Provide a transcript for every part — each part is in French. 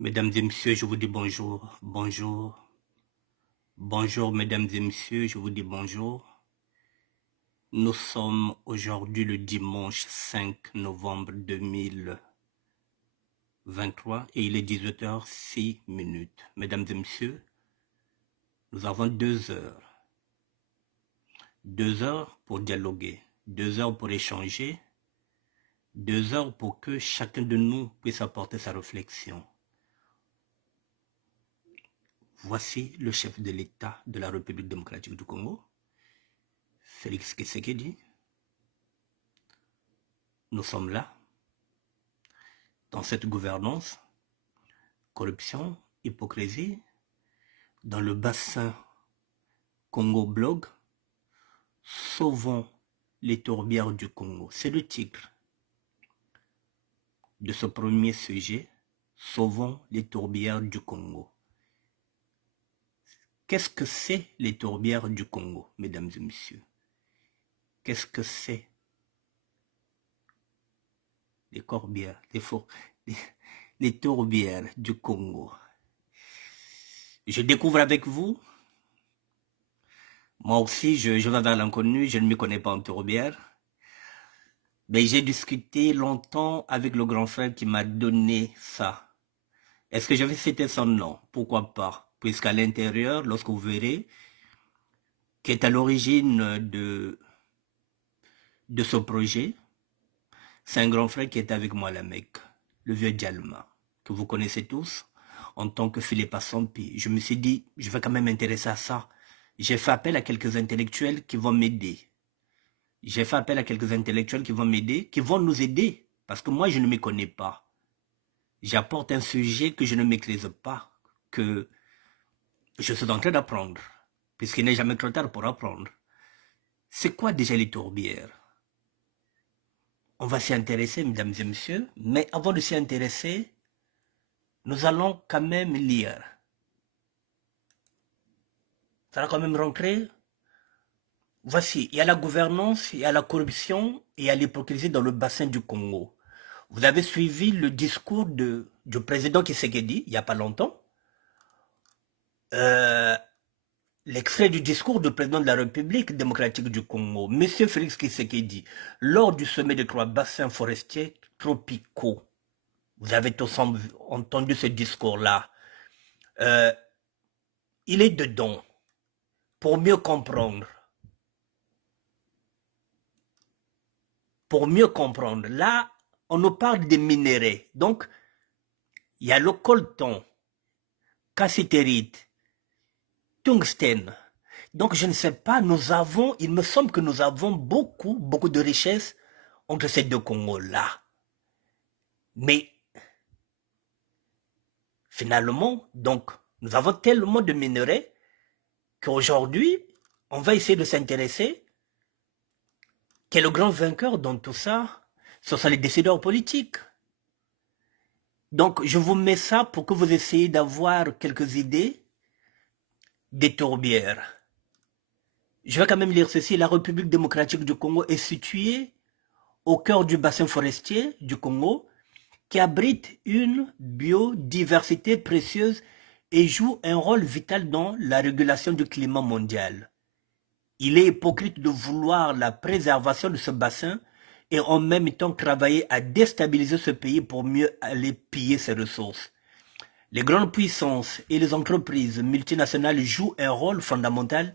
Mesdames et messieurs, je vous dis bonjour, bonjour, bonjour mesdames et messieurs, je vous dis bonjour. Nous sommes aujourd'hui le dimanche 5 novembre 2023 et il est 18h06. Mesdames et messieurs, nous avons 2 heures. 2 heures pour dialoguer, 2 heures pour échanger, 2 heures pour que chacun de nous puisse apporter sa réflexion. Voici le chef de l'État de la République démocratique du Congo, Félix Tshisekedi. Nous sommes là, dans cette gouvernance, corruption, hypocrisie, dans le bassin Congo-Blog, sauvons les tourbières du Congo. C'est le titre de ce premier sujet, sauvons les tourbières du Congo. Qu'est-ce que c'est les tourbières du Congo, mesdames et messieurs? Qu'est-ce que c'est les corbières, les tourbières du Congo? Je découvre avec vous. Moi aussi, je vais vers l'inconnu, je ne m'y connais pas en tourbière. Mais j'ai discuté longtemps avec le grand frère qui m'a donné ça. Est-ce que je vais citer son nom? Pourquoi pas? Puisqu'à l'intérieur, lorsque vous verrez, qui est à l'origine de ce projet, c'est un grand frère qui est avec moi à la Mecque, le vieux Djalma, que vous connaissez tous, en tant que Philippe Assompi. Je me suis dit, je vais quand même m'intéresser à ça. J'ai fait appel à quelques intellectuels qui vont m'aider. J'ai fait appel à quelques intellectuels qui vont m'aider, qui vont nous aider, parce que moi, je ne me connais pas. J'apporte un sujet que je ne maîtrise pas, que je suis en train d'apprendre, puisqu'il n'est jamais trop tard pour apprendre. C'est quoi déjà les tourbières? On va s'y intéresser, mesdames et messieurs, mais avant de s'y intéresser, nous allons quand même lire. Ça va quand même rentrer. Voici, il y a la gouvernance, il y a la corruption et il y a l'hypocrisie dans le bassin du Congo. Vous avez suivi le discours du président Tshisekedi il n'y a pas longtemps. L'extrait du discours du président de la République démocratique du Congo, M. Félix Tshisekedi, lors du sommet des 3 bassins forestiers tropicaux. Vous avez tous entendu ce discours-là. Il est dedans pour mieux comprendre. Pour mieux comprendre. Là, on nous parle des minéraux. Donc, il y a le coltan, cassitérite, tungstène. Donc, je ne sais pas, il me semble que nous avons beaucoup de richesses entre ces deux Congos-là. Mais, finalement, donc, nous avons tellement de minerais qu'aujourd'hui, on va essayer de s'intéresser. Quel est le grand vainqueur dans tout ça? Ce sont les décideurs politiques. Donc, je vous mets ça pour que vous essayiez d'avoir quelques idées des tourbières. Je vais quand même lire ceci. La République démocratique du Congo est située au cœur du bassin forestier du Congo qui abrite une biodiversité précieuse et joue un rôle vital dans la régulation du climat mondial. Il est hypocrite de vouloir la préservation de ce bassin et en même temps travailler à déstabiliser ce pays pour mieux aller piller ses ressources. Les grandes puissances et les entreprises multinationales jouent un rôle fondamental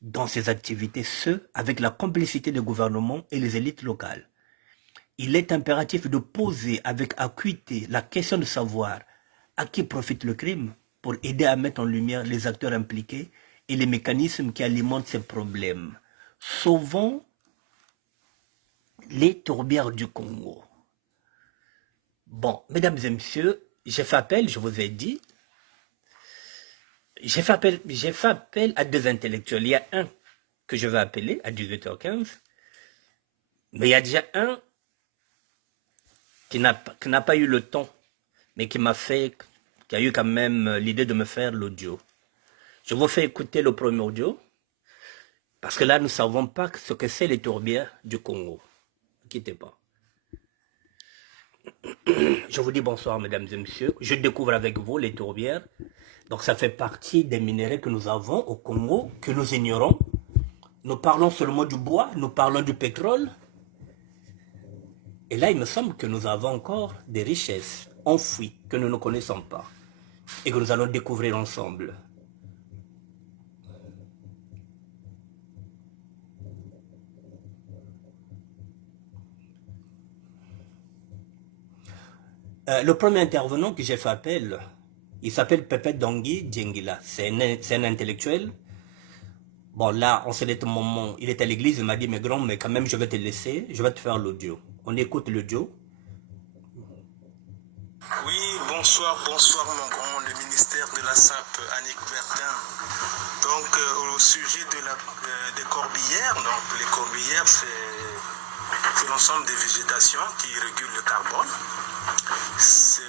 dans ces activités, ce avec la complicité des gouvernements et les élites locales. Il est impératif de poser avec acuité la question de savoir à qui profite le crime pour aider à mettre en lumière les acteurs impliqués et les mécanismes qui alimentent ces problèmes. Sauvons les tourbières du Congo. Bon, mesdames et messieurs, j'ai fait appel, je vous ai dit, j'ai fait appel à 2 intellectuels. Il y a un que je vais appeler à 18h15, mais il y a déjà un qui n'a pas eu le temps, mais qui a eu quand même l'idée de me faire l'audio. Je vous fais écouter le premier audio, parce que là, nous ne savons pas ce que c'est les tourbières du Congo. Ne quittez pas. Je vous dis bonsoir, mesdames et messieurs. Je découvre avec vous les tourbières. Donc, ça fait partie des minéraux que nous avons au Congo, que nous ignorons. Nous parlons seulement du bois, nous parlons du pétrole. Et là, il me semble que nous avons encore des richesses enfouies que nous ne connaissons pas et que nous allons découvrir ensemble. Le premier intervenant que j'ai fait appel, il s'appelle Pepe Dongui Djengila. C'est un intellectuel. Bon, là, en ce moment, il est à l'église, il m'a dit, mais grand, mais quand même, je vais te laisser, je vais te faire l'audio. On écoute l'audio. Oui, bonsoir mon grand, le ministère de la SAP, Annick Bertin. Donc, au sujet des corbilières, donc les corbilières, c'est l'ensemble des végétations qui régulent le carbone. Cet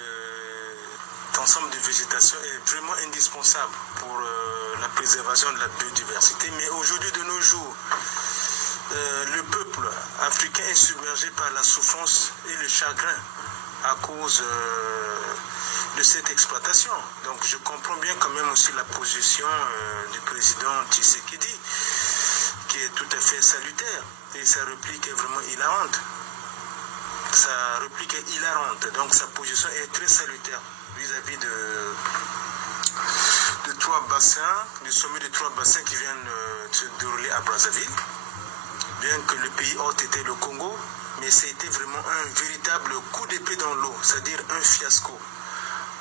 ensemble de végétation est vraiment indispensable pour la préservation de la biodiversité. Mais aujourd'hui, de nos jours, le peuple africain est submergé par la souffrance et le chagrin à cause de cette exploitation. Donc je comprends bien quand même aussi la position du président Tshisekedi, qui est tout à fait salutaire. Et sa réplique est vraiment hilarante. Sa réplique est hilarante. Donc sa position est très salutaire vis-à-vis de trois bassins, du sommet de trois bassins qui viennent se dérouler à Brazzaville. Bien que le pays hôte était le Congo, mais c'était vraiment un véritable coup d'épée dans l'eau, c'est-à-dire un fiasco.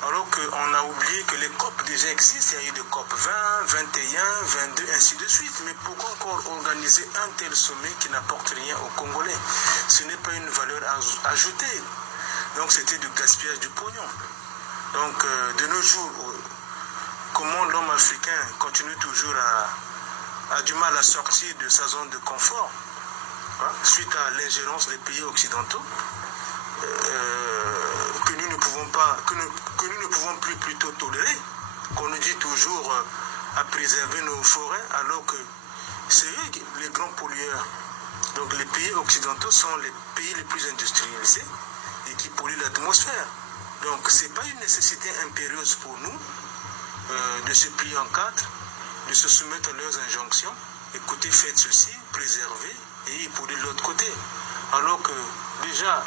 Alors qu'on a oublié que les COP déjà existent, il y a eu des COP 20, 21, 22, ainsi de suite. Mais pourquoi encore organiser un tel sommet qui n'apporte rien aux Congolais? Ce n'est pas une valeur ajoutée. Donc c'était du gaspillage du pognon. Donc de nos jours, comment l'homme africain continue toujours à du mal à sortir de sa zone de confort, suite à l'ingérence des pays occidentaux, que nous ne pouvons pas, que nous ne pouvons plus plutôt tolérer, qu'on nous dit toujours à préserver nos forêts, alors que c'est eux les grands pollueurs. Donc les pays occidentaux sont les pays les plus industrialisés et qui polluent l'atmosphère. Donc ce n'est pas une nécessité impérieuse pour nous de se plier en quatre, de se soumettre à leurs injonctions. Écoutez, faites ceci, préservez, et pour de l'autre côté. Alors que déjà,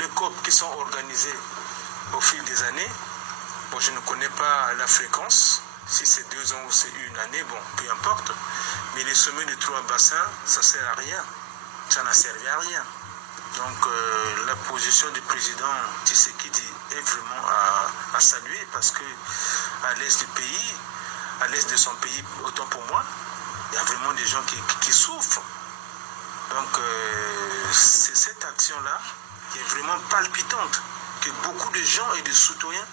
les COP qui sont organisées au fil des années, bon, je ne connais pas la fréquence, si c'est 2 ans ou c'est une année, bon, peu importe, mais les sommets de trois bassins, ça ne sert à rien, ça n'a servi à rien. Donc la position du président Tshisekedi est vraiment à saluer, parce que à l'est du pays, à l'est de son pays, autant pour moi, il y a vraiment des gens qui souffrent. Donc c'est cette action-là qui est vraiment palpitante, que beaucoup de gens et de citoyens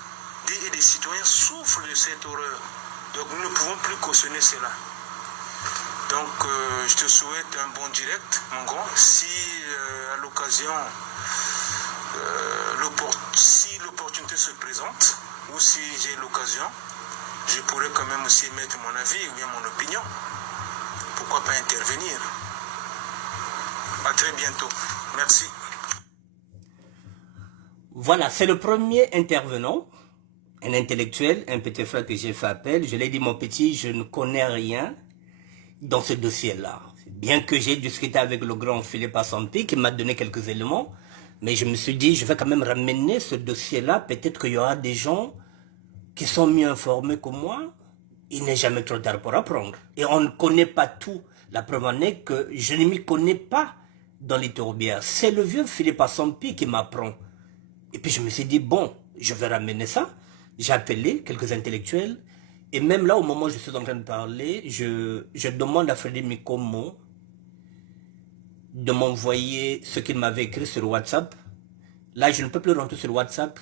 souffrent de cette horreur. Donc nous ne pouvons plus cautionner cela. Donc je te souhaite un bon direct, mon grand. Si à l'occasion, si l'opportunité se présente, ou si j'ai l'occasion, je pourrais quand même aussi mettre mon avis ou bien mon opinion. Pourquoi pas intervenir? À très bientôt. Merci. Voilà, c'est le premier intervenant, un intellectuel, un petit frère que j'ai fait appel. Je l'ai dit, mon petit, je ne connais rien dans ce dossier-là. Bien que j'ai discuté avec le grand Philippe Assampi qui m'a donné quelques éléments, mais je me suis dit, je vais quand même ramener ce dossier-là. Peut-être qu'il y aura des gens qui sont mieux informés que moi. Il n'est jamais trop tard pour apprendre. Et on ne connaît pas tout. La preuve en est que je ne m'y connais pas dans les tourbières. C'est le vieux Philippe Assampi qui m'apprend. Et puis je me suis dit, bon, je vais ramener ça. J'ai appelé quelques intellectuels. Et même là, au moment où je suis en train de parler, je demande à Frédéric Mikomo de m'envoyer ce qu'il m'avait écrit sur WhatsApp. Là, je ne peux plus rentrer sur WhatsApp.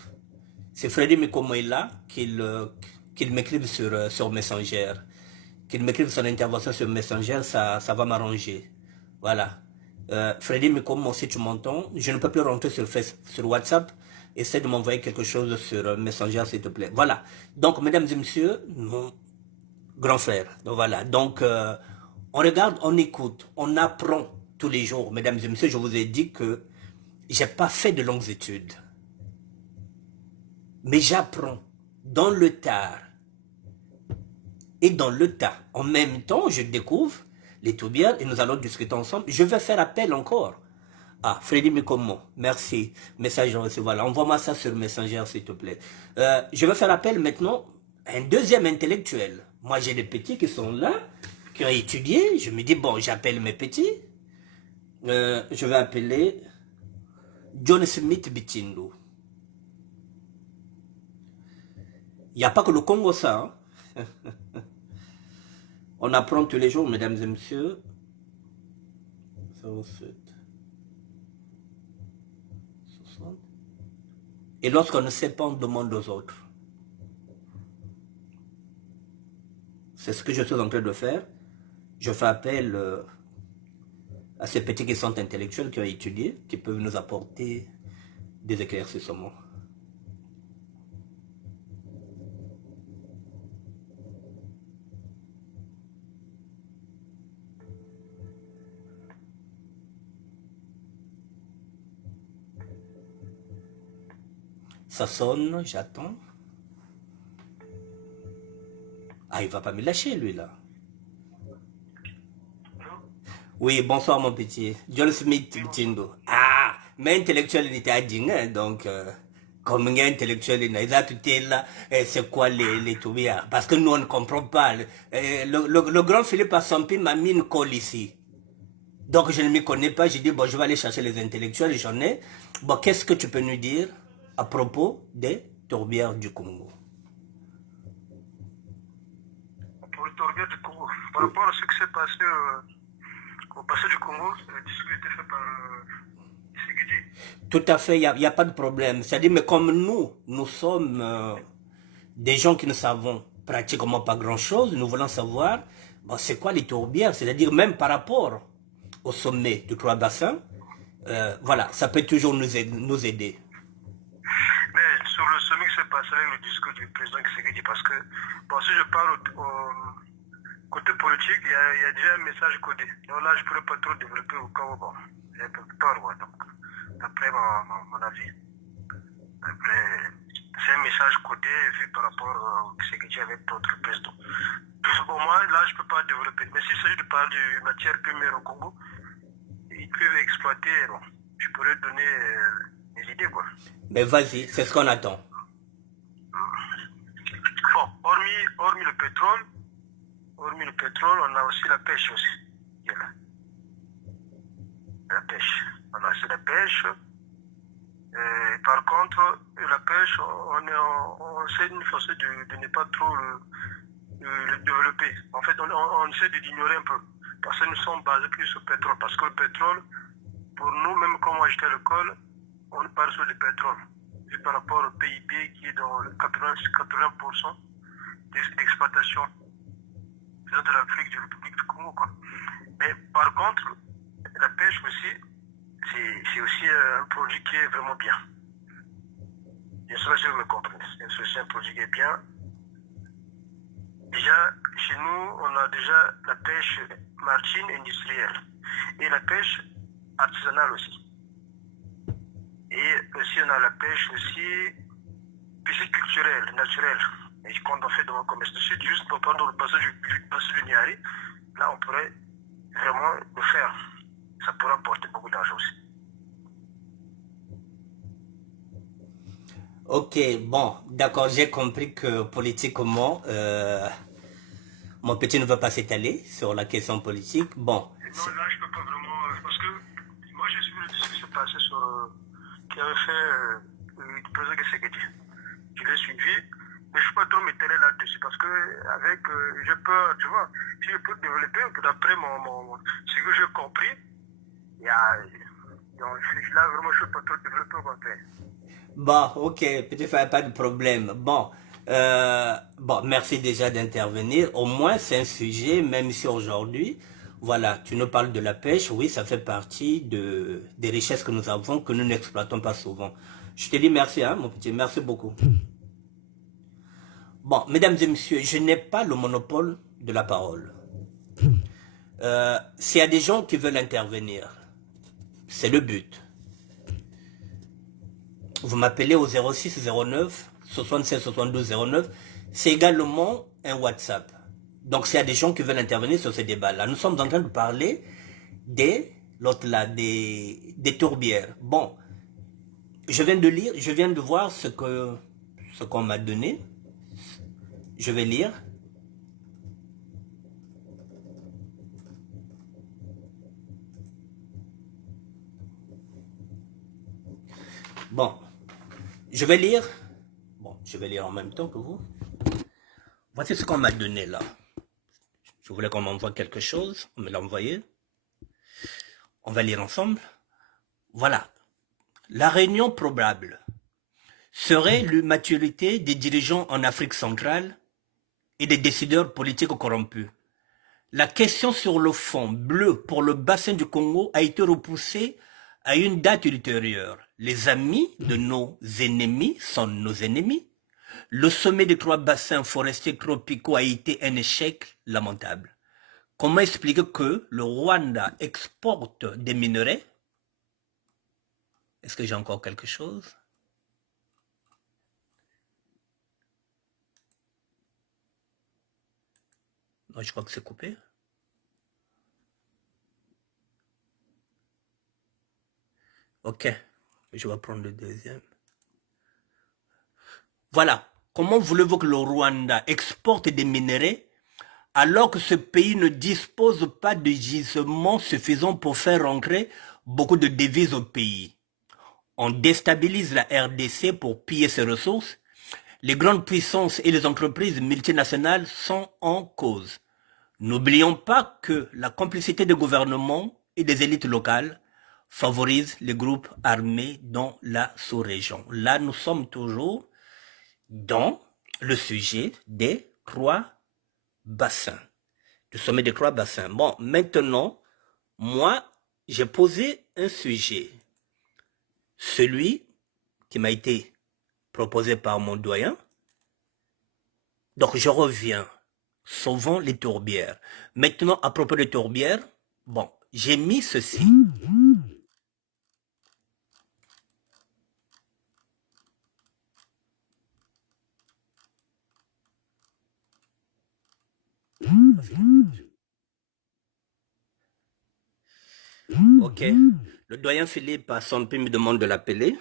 C'est Frédéric Mikomo est là, qu'il m'écrive sur Messenger. Qu'il m'écrive son intervention sur Messenger, ça va m'arranger. Voilà. Frédéric Mikomo, si tu m'entends, je ne peux plus rentrer sur WhatsApp. Essaie de m'envoyer quelque chose sur Messenger, s'il te plaît. Voilà. Donc, mesdames et messieurs, mon grand frère. Donc, voilà. Donc, on regarde, on écoute, on apprend tous les jours. Mesdames et messieurs, je vous ai dit que j'ai pas fait de longues études. Mais j'apprends dans le tard et dans le tas. En même temps, je découvre les tourbières et nous allons discuter ensemble. Je vais faire appel encore. Ah, Freddy Mikomo, merci. Message reçu, voilà. Envoie-moi ça sur Messenger, s'il te plaît. Je vais faire appel maintenant à un deuxième intellectuel. Moi, j'ai des petits qui sont là, qui ont étudié. Je me dis, bon, j'appelle mes petits. Je vais appeler John Smith Bichindo. Il n'y a pas que le Congo, ça. Hein. On apprend tous les jours, mesdames et messieurs. 07. 60. Et lorsqu'on ne sait pas, on demande aux autres. C'est ce que je suis en train de faire. Je fais appel à ces petits qui sont intellectuels, qui ont étudié, qui peuvent nous apporter des éclaircissements. Ça sonne, j'attends. Ah, il va pas me lâcher, lui, là. Oui, bonsoir, mon petit. John Smith Tindo. Ah, mais intellectuel, il était à Djing, donc, comme il y a intellectuel, il a tout là, c'est quoi les toubières? Parce que nous, on ne comprend pas. Le grand Philippe Assampi m'a mis une colle ici. Donc, je ne m'y connais pas. J'ai dit, bon, je vais aller chercher les intellectuels, j'en ai. Bon, qu'est-ce que tu peux nous dire à propos des tourbières du Congo? Pour les tourbières du Congo, par rapport à ce qui s'est passé au passé du Congo, le discours était fait par Tshisekedi. Tout à fait, il n'y a pas de problème. C'est-à-dire, mais comme nous sommes des gens qui ne savons pratiquement pas grand-chose, nous voulons savoir, bon, c'est quoi les tourbières? C'est-à-dire, même par rapport au sommet du Trois Bassins, voilà, ça peut toujours nous aider. Mais sur le sommet qui s'est passé avec le discours du président Tshisekedi, parce que, bon, si je parle côté politique, il y a déjà un message codé. Donc là, je ne pourrais pas trop développer au cas où, bon, j'ai un peu peur, donc, d'après mon avis. Après, c'est un message codé vu par rapport au Tshisekedi avec d'autres présidents. Bon, moi, là, je ne peux pas développer. Mais s'il s'agit de parler de matière première au Congo, ils peuvent exploiter, bon, je pourrais donner des idées, quoi. Mais vas-y, c'est ce qu'on attend. Bon, hormis le pétrole, on a aussi la pêche aussi. Qui est là. La pêche. On a aussi la pêche. Par contre, la pêche, on essaie d'une façon de ne pas trop le développer. En fait, on essaie de l'ignorer un peu. Parce que nous sommes basés plus sur le pétrole. Parce que le pétrole, pour nous, même quand moi j'étais à l'école, on parle sur le pétrole. Vu par rapport au PIB qui est dans 80% d'exploitation de l'Afrique, de la République du Congo, quoi. Mais par contre, la pêche aussi, c'est aussi un produit qui est vraiment bien. Bien sûr, je me comprends. C'est aussi un produit qui est bien. Déjà, chez nous, on a déjà la pêche maritime industrielle et la pêche artisanale aussi. Et aussi, on a la pêche aussi pisciculturelle, naturelle. Et quand on fait dans le commerce du Sud, juste pour prendre le passage du Niari, là, on pourrait vraiment le faire. Ça pourrait apporter beaucoup d'argent aussi. Ok, bon, d'accord, j'ai compris que politiquement, mon petit ne veut pas s'étaler sur la question politique. Bon. Non, là, je ne peux pas vraiment. Parce que moi, j'ai suivi ce qui s'est passé sur. Qui avait fait le président Tshisekedi. Je l'ai suivi. Mais je ne peux pas trop m'étaler là-dessus parce que, avec. Je peux, tu vois, si je peux développer, d'après ce que j'ai compris, il y a. Donc, là, vraiment, je ne peux pas trop développer au contraire. Bon, ok, petit frère, pas de problème. Bon, bon, merci déjà d'intervenir. Au moins, c'est un sujet, même si aujourd'hui, voilà, tu nous parles de la pêche. Oui, ça fait partie des richesses que nous avons, que nous n'exploitons pas souvent. Je te dis merci, hein, mon petit, merci beaucoup. Bon, mesdames et messieurs, je n'ai pas le monopole de la parole. S'il y a des gens qui veulent intervenir, c'est le but. Vous m'appelez au 06 09 76 72 09. C'est également un WhatsApp. Donc, s'il y a des gens qui veulent intervenir sur ce débat-là, nous sommes en train de parler l'autre là, des tourbières. Bon, je viens de lire, je viens de voir ce qu'on m'a donné. Je vais lire. Bon, je vais lire. Bon, je vais lire en même temps que vous. Voici ce qu'on m'a donné là. Je voulais qu'on m'envoie quelque chose. On me l'a envoyé. On va lire ensemble. Voilà. La réunion probable serait l'immaturité des dirigeants en Afrique centrale et des décideurs politiques corrompus. La question sur le fond bleu pour le bassin du Congo a été repoussée à une date ultérieure. Les amis de nos ennemis sont nos ennemis. Le sommet des 3 bassins forestiers tropicaux a été un échec lamentable. Comment expliquer que le Rwanda exporte des minerais? Est-ce que j'ai encore quelque chose? Non, je crois que c'est coupé. Ok, je vais prendre le deuxième. Voilà. Comment voulez-vous que le Rwanda exporte des minerais alors que ce pays ne dispose pas de gisements suffisants pour faire rentrer beaucoup de devises au pays? On déstabilise la RDC pour piller ses ressources. Les grandes puissances et les entreprises multinationales sont en cause. N'oublions pas que la complicité des gouvernements et des élites locales favorise les groupes armés dans la sous-région. Là, nous sommes toujours dans le sujet des 3 bassins, du sommet des 3 bassins. Bon, maintenant, moi, j'ai posé un sujet, celui qui m'a été proposé par mon doyen. Donc, je reviens. Sauvons les tourbières. Maintenant, à propos des tourbières, bon, j'ai mis ceci. Ok. Le doyen Philippe à son me demande de l'appeler.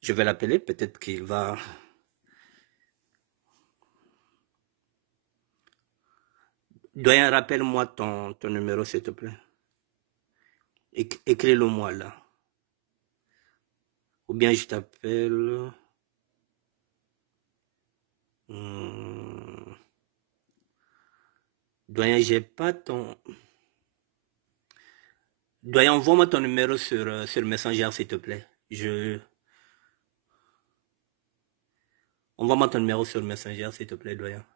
Je vais l'appeler, peut-être qu'il va... Doyen, rappelle-moi ton numéro, s'il te plaît. Écris-le moi là. Ou bien je t'appelle... Doyen, j'ai pas ton... Doyen, envoie-moi ton numéro sur Messenger, s'il te plaît. Envoie-moi ton numéro sur Messenger, s'il te plaît, doyen.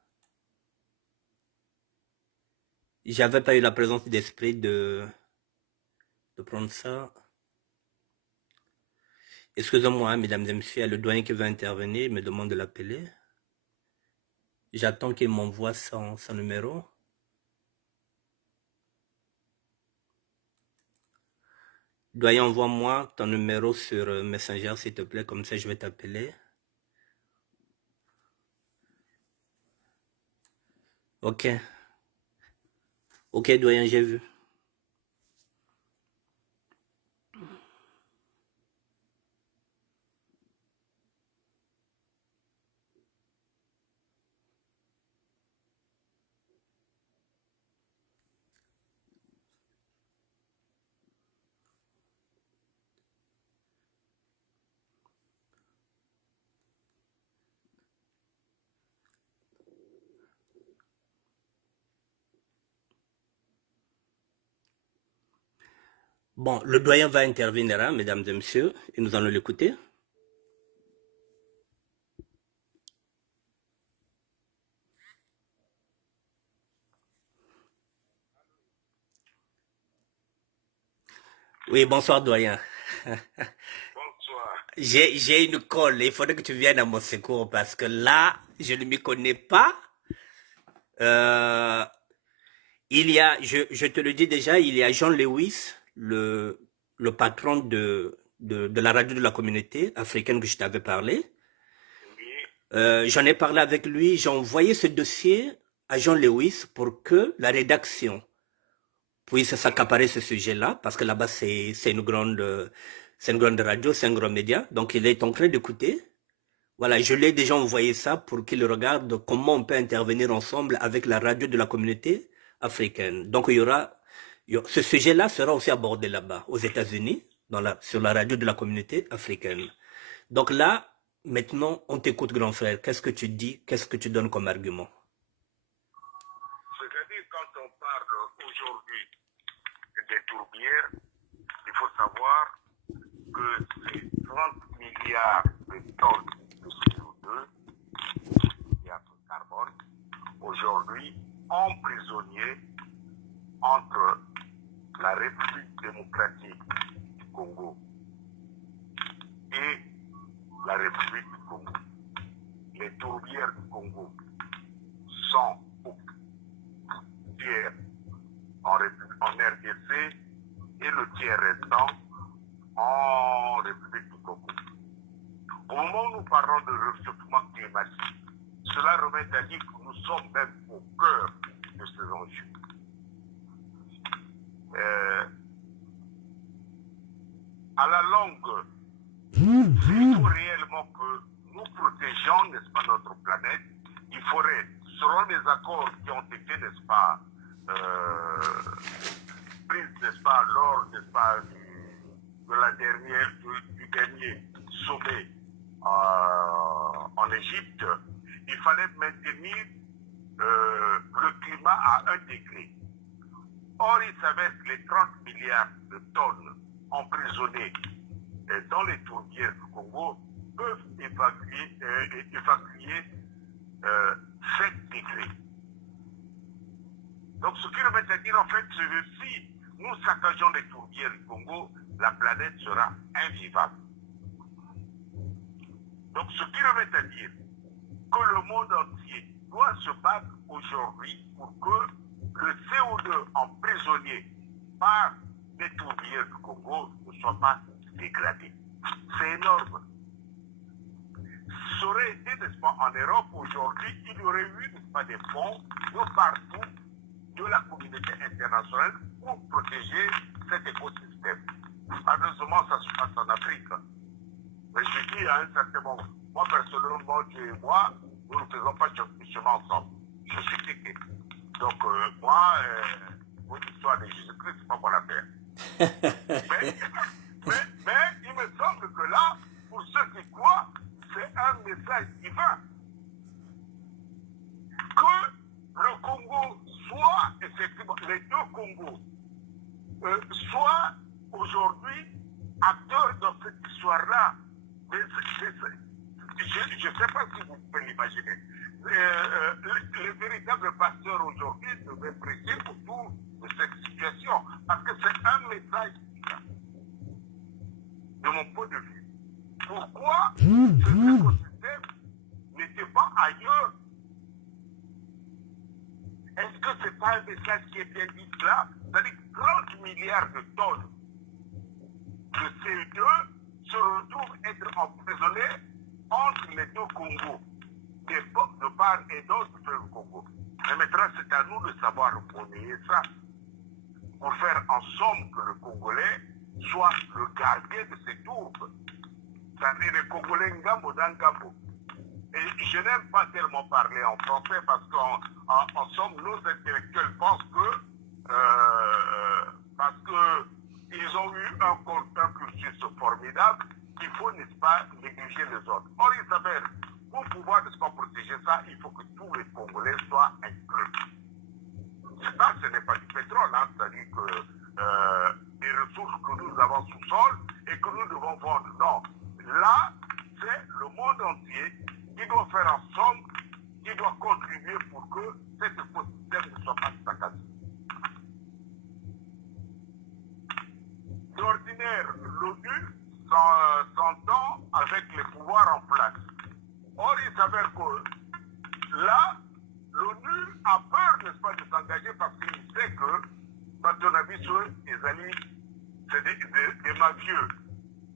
J'avais pas eu la présence d'esprit de prendre ça. Excusez-moi, mesdames et messieurs, le doyen qui veut intervenir me demande de l'appeler. J'attends qu'il m'envoie son numéro. Doyen, envoie-moi ton numéro sur Messenger, s'il te plaît, comme ça je vais t'appeler. Ok. Ok, doyen, j'ai vu. Bon, le doyen va intervenir, hein, mesdames et messieurs, et nous allons l'écouter. Oui, bonsoir, doyen. Bonsoir. J'ai une colle, il faudrait que tu viennes à mon secours parce que là, je ne m'y connais pas. Euh, il y a, je te le dis déjà, il y a John Lewis, le patron de la radio de la communauté africaine que je t'avais parlé. Oui, J'en ai parlé avec lui, j'ai envoyé ce dossier à Jean Lewis pour que la rédaction puisse s'accaparer ce sujet-là, parce que là-bas, c'est une grande radio, c'est un grand média. Donc, il est en train d'écouter. Voilà, je lui ai déjà envoyé ça pour qu'il regarde comment on peut intervenir ensemble avec la radio de la communauté africaine. Donc, ce sujet-là sera aussi abordé là-bas, aux États-Unis, sur la radio de la communauté africaine. Donc là, maintenant, on t'écoute, grand frère. Qu'est-ce que tu dis? Qu'est-ce que tu donnes comme argument? c'est-à-dire quand on parle aujourd'hui des tourbières, il faut savoir que ces 30 milliards de tonnes de CO2, milliards de carbone, aujourd'hui emprisonnés entre la République démocratique du Congo et la République du Congo. Les tourbières du Congo sont au tiers en RDC et le tiers restant en République du Congo. Au moment où nous parlons de réchauffement climatique, cela remet à dire que nous sommes même au cœur de ces enjeux. À la longue, il faut réellement que nous protégeons, n'est-ce pas, notre planète. Il faudrait, selon les accords qui ont été, n'est-ce pas, pris, n'est-ce pas, lors, n'est-ce pas, du dernier sommet en Égypte, il fallait maintenir le climat à 1 degré. Or, il s'avère que les 30 milliards de tonnes emprisonnées dans les tourbières du Congo peuvent évacuer 7 degrés. Donc, ce qui remet à dire, en fait, c'est que si nous saccageons les tourbières du Congo, la planète sera invivable. Donc, ce qui remet à dire que le monde entier doit se battre aujourd'hui pour que le CO2 emprisonné par les tourbières du Congo ne soit pas dégradé. C'est énorme. Ça aurait été, n'est-ce pas, en Europe aujourd'hui, il y aurait eu, n'est-ce pas, des fonds de partout de la communauté internationale pour protéger cet écosystème. Malheureusement, ça se passe en Afrique. Mais je dis à un certain moment, moi personnellement, Dieu et moi, nous ne faisons pas ce chemin ensemble. Je suis technique. Donc, pour l'histoire de Jésus-Christ, c'est pas mon affaire. mais il me semble que là, pour ceux qui croient, c'est un message divin. Que le Congo soit, effectivement, les deux Congos, soient aujourd'hui acteurs dans cette histoire-là. Je ne sais pas si vous pouvez l'imaginer. Les véritables pasteurs aujourd'hui devraient prêcher autour de cette situation. Parce que c'est un message de mon point de vue. Pourquoi cet écosystème n'était pas ailleurs? Est-ce que ce n'est pas un message qui est bien dit là? C'est-à-dire 30 milliards de tonnes de CO2 se retrouvent être emprisonnés entre les deux Congos, de part et d'autre du Congo. Mais maintenant, c'est à nous de savoir monnayer ça, pour faire en somme que le Congolais soit le gardien de ces tourbes. C'est-à-dire les Congolais Ngambo d'Angambo. Et je n'aime pas tellement parler en français parce qu'en somme, nos intellectuels pensent que parce qu'ils ont eu un cursus formidable, il faut, n'est-ce pas, négliger les autres. Or, il s'avère, pour pouvoir, n'est-ce pas, protéger ça, il faut que tous les Congolais soient inclus. Ça, ce n'est pas du pétrole, hein, c'est-à-dire que des ressources que nous avons sous-sol et que nous devons vendre. Non. Là, c'est le monde entier qui doit faire en somme, qui doit contribuer pour que cet écosystème ne soit pas saccagé. D'ordinaire, l'ONU s'entend avec les pouvoirs en place. Or, il s'avère que là, l'ONU a peur, n'est-ce pas, de s'engager parce qu'il sait que, à ton avis, sur les alliés, c'est des mafieux.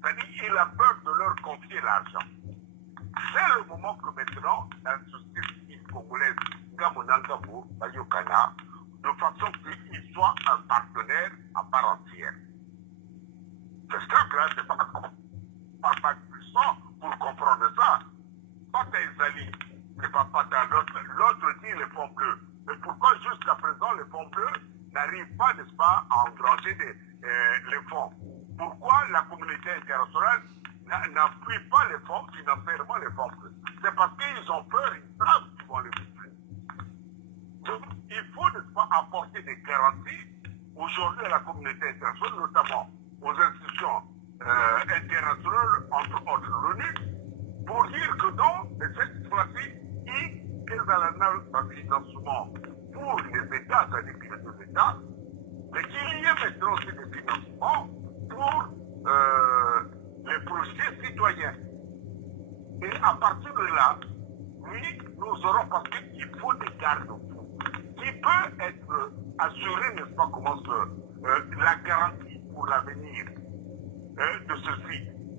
C'est-à-dire, il a peur de leur confier l'argent. C'est le moment que maintenant, la société congolaise, Gamonangabo, Bayokana, de façon qu'il soit un partenaire à part entière. C'est simple, hein, c'est pas puissant pour comprendre ça. Pas tes alliés, mais pas l'autre. L'autre dit les fonds bleus. Mais pourquoi jusqu'à présent les fonds bleus n'arrivent pas, n'est-ce pas, à engranger les fonds? Pourquoi la communauté internationale n'appuie pas les fonds, financièrement les fonds bleus? C'est parce qu'ils ont peur, ils savent qu'ils vont les bouffer. Donc, il faut, n'est-ce pas, apporter des garanties aujourd'hui à la communauté internationale, notamment aux institutions internationales, entre autres l'ONU, pour dire que non, mais cette fois-ci, ils ont un financement pour les États, c'est-à-dire que les deux États, mais qu'il y ait maintenant aussi des financements pour les projets citoyens. Et à partir de là, oui, nous aurons, parce qu'il faut des garde-fous qui peut être assuré, n'est-ce pas, comment la garantie pour l'avenir de ceci,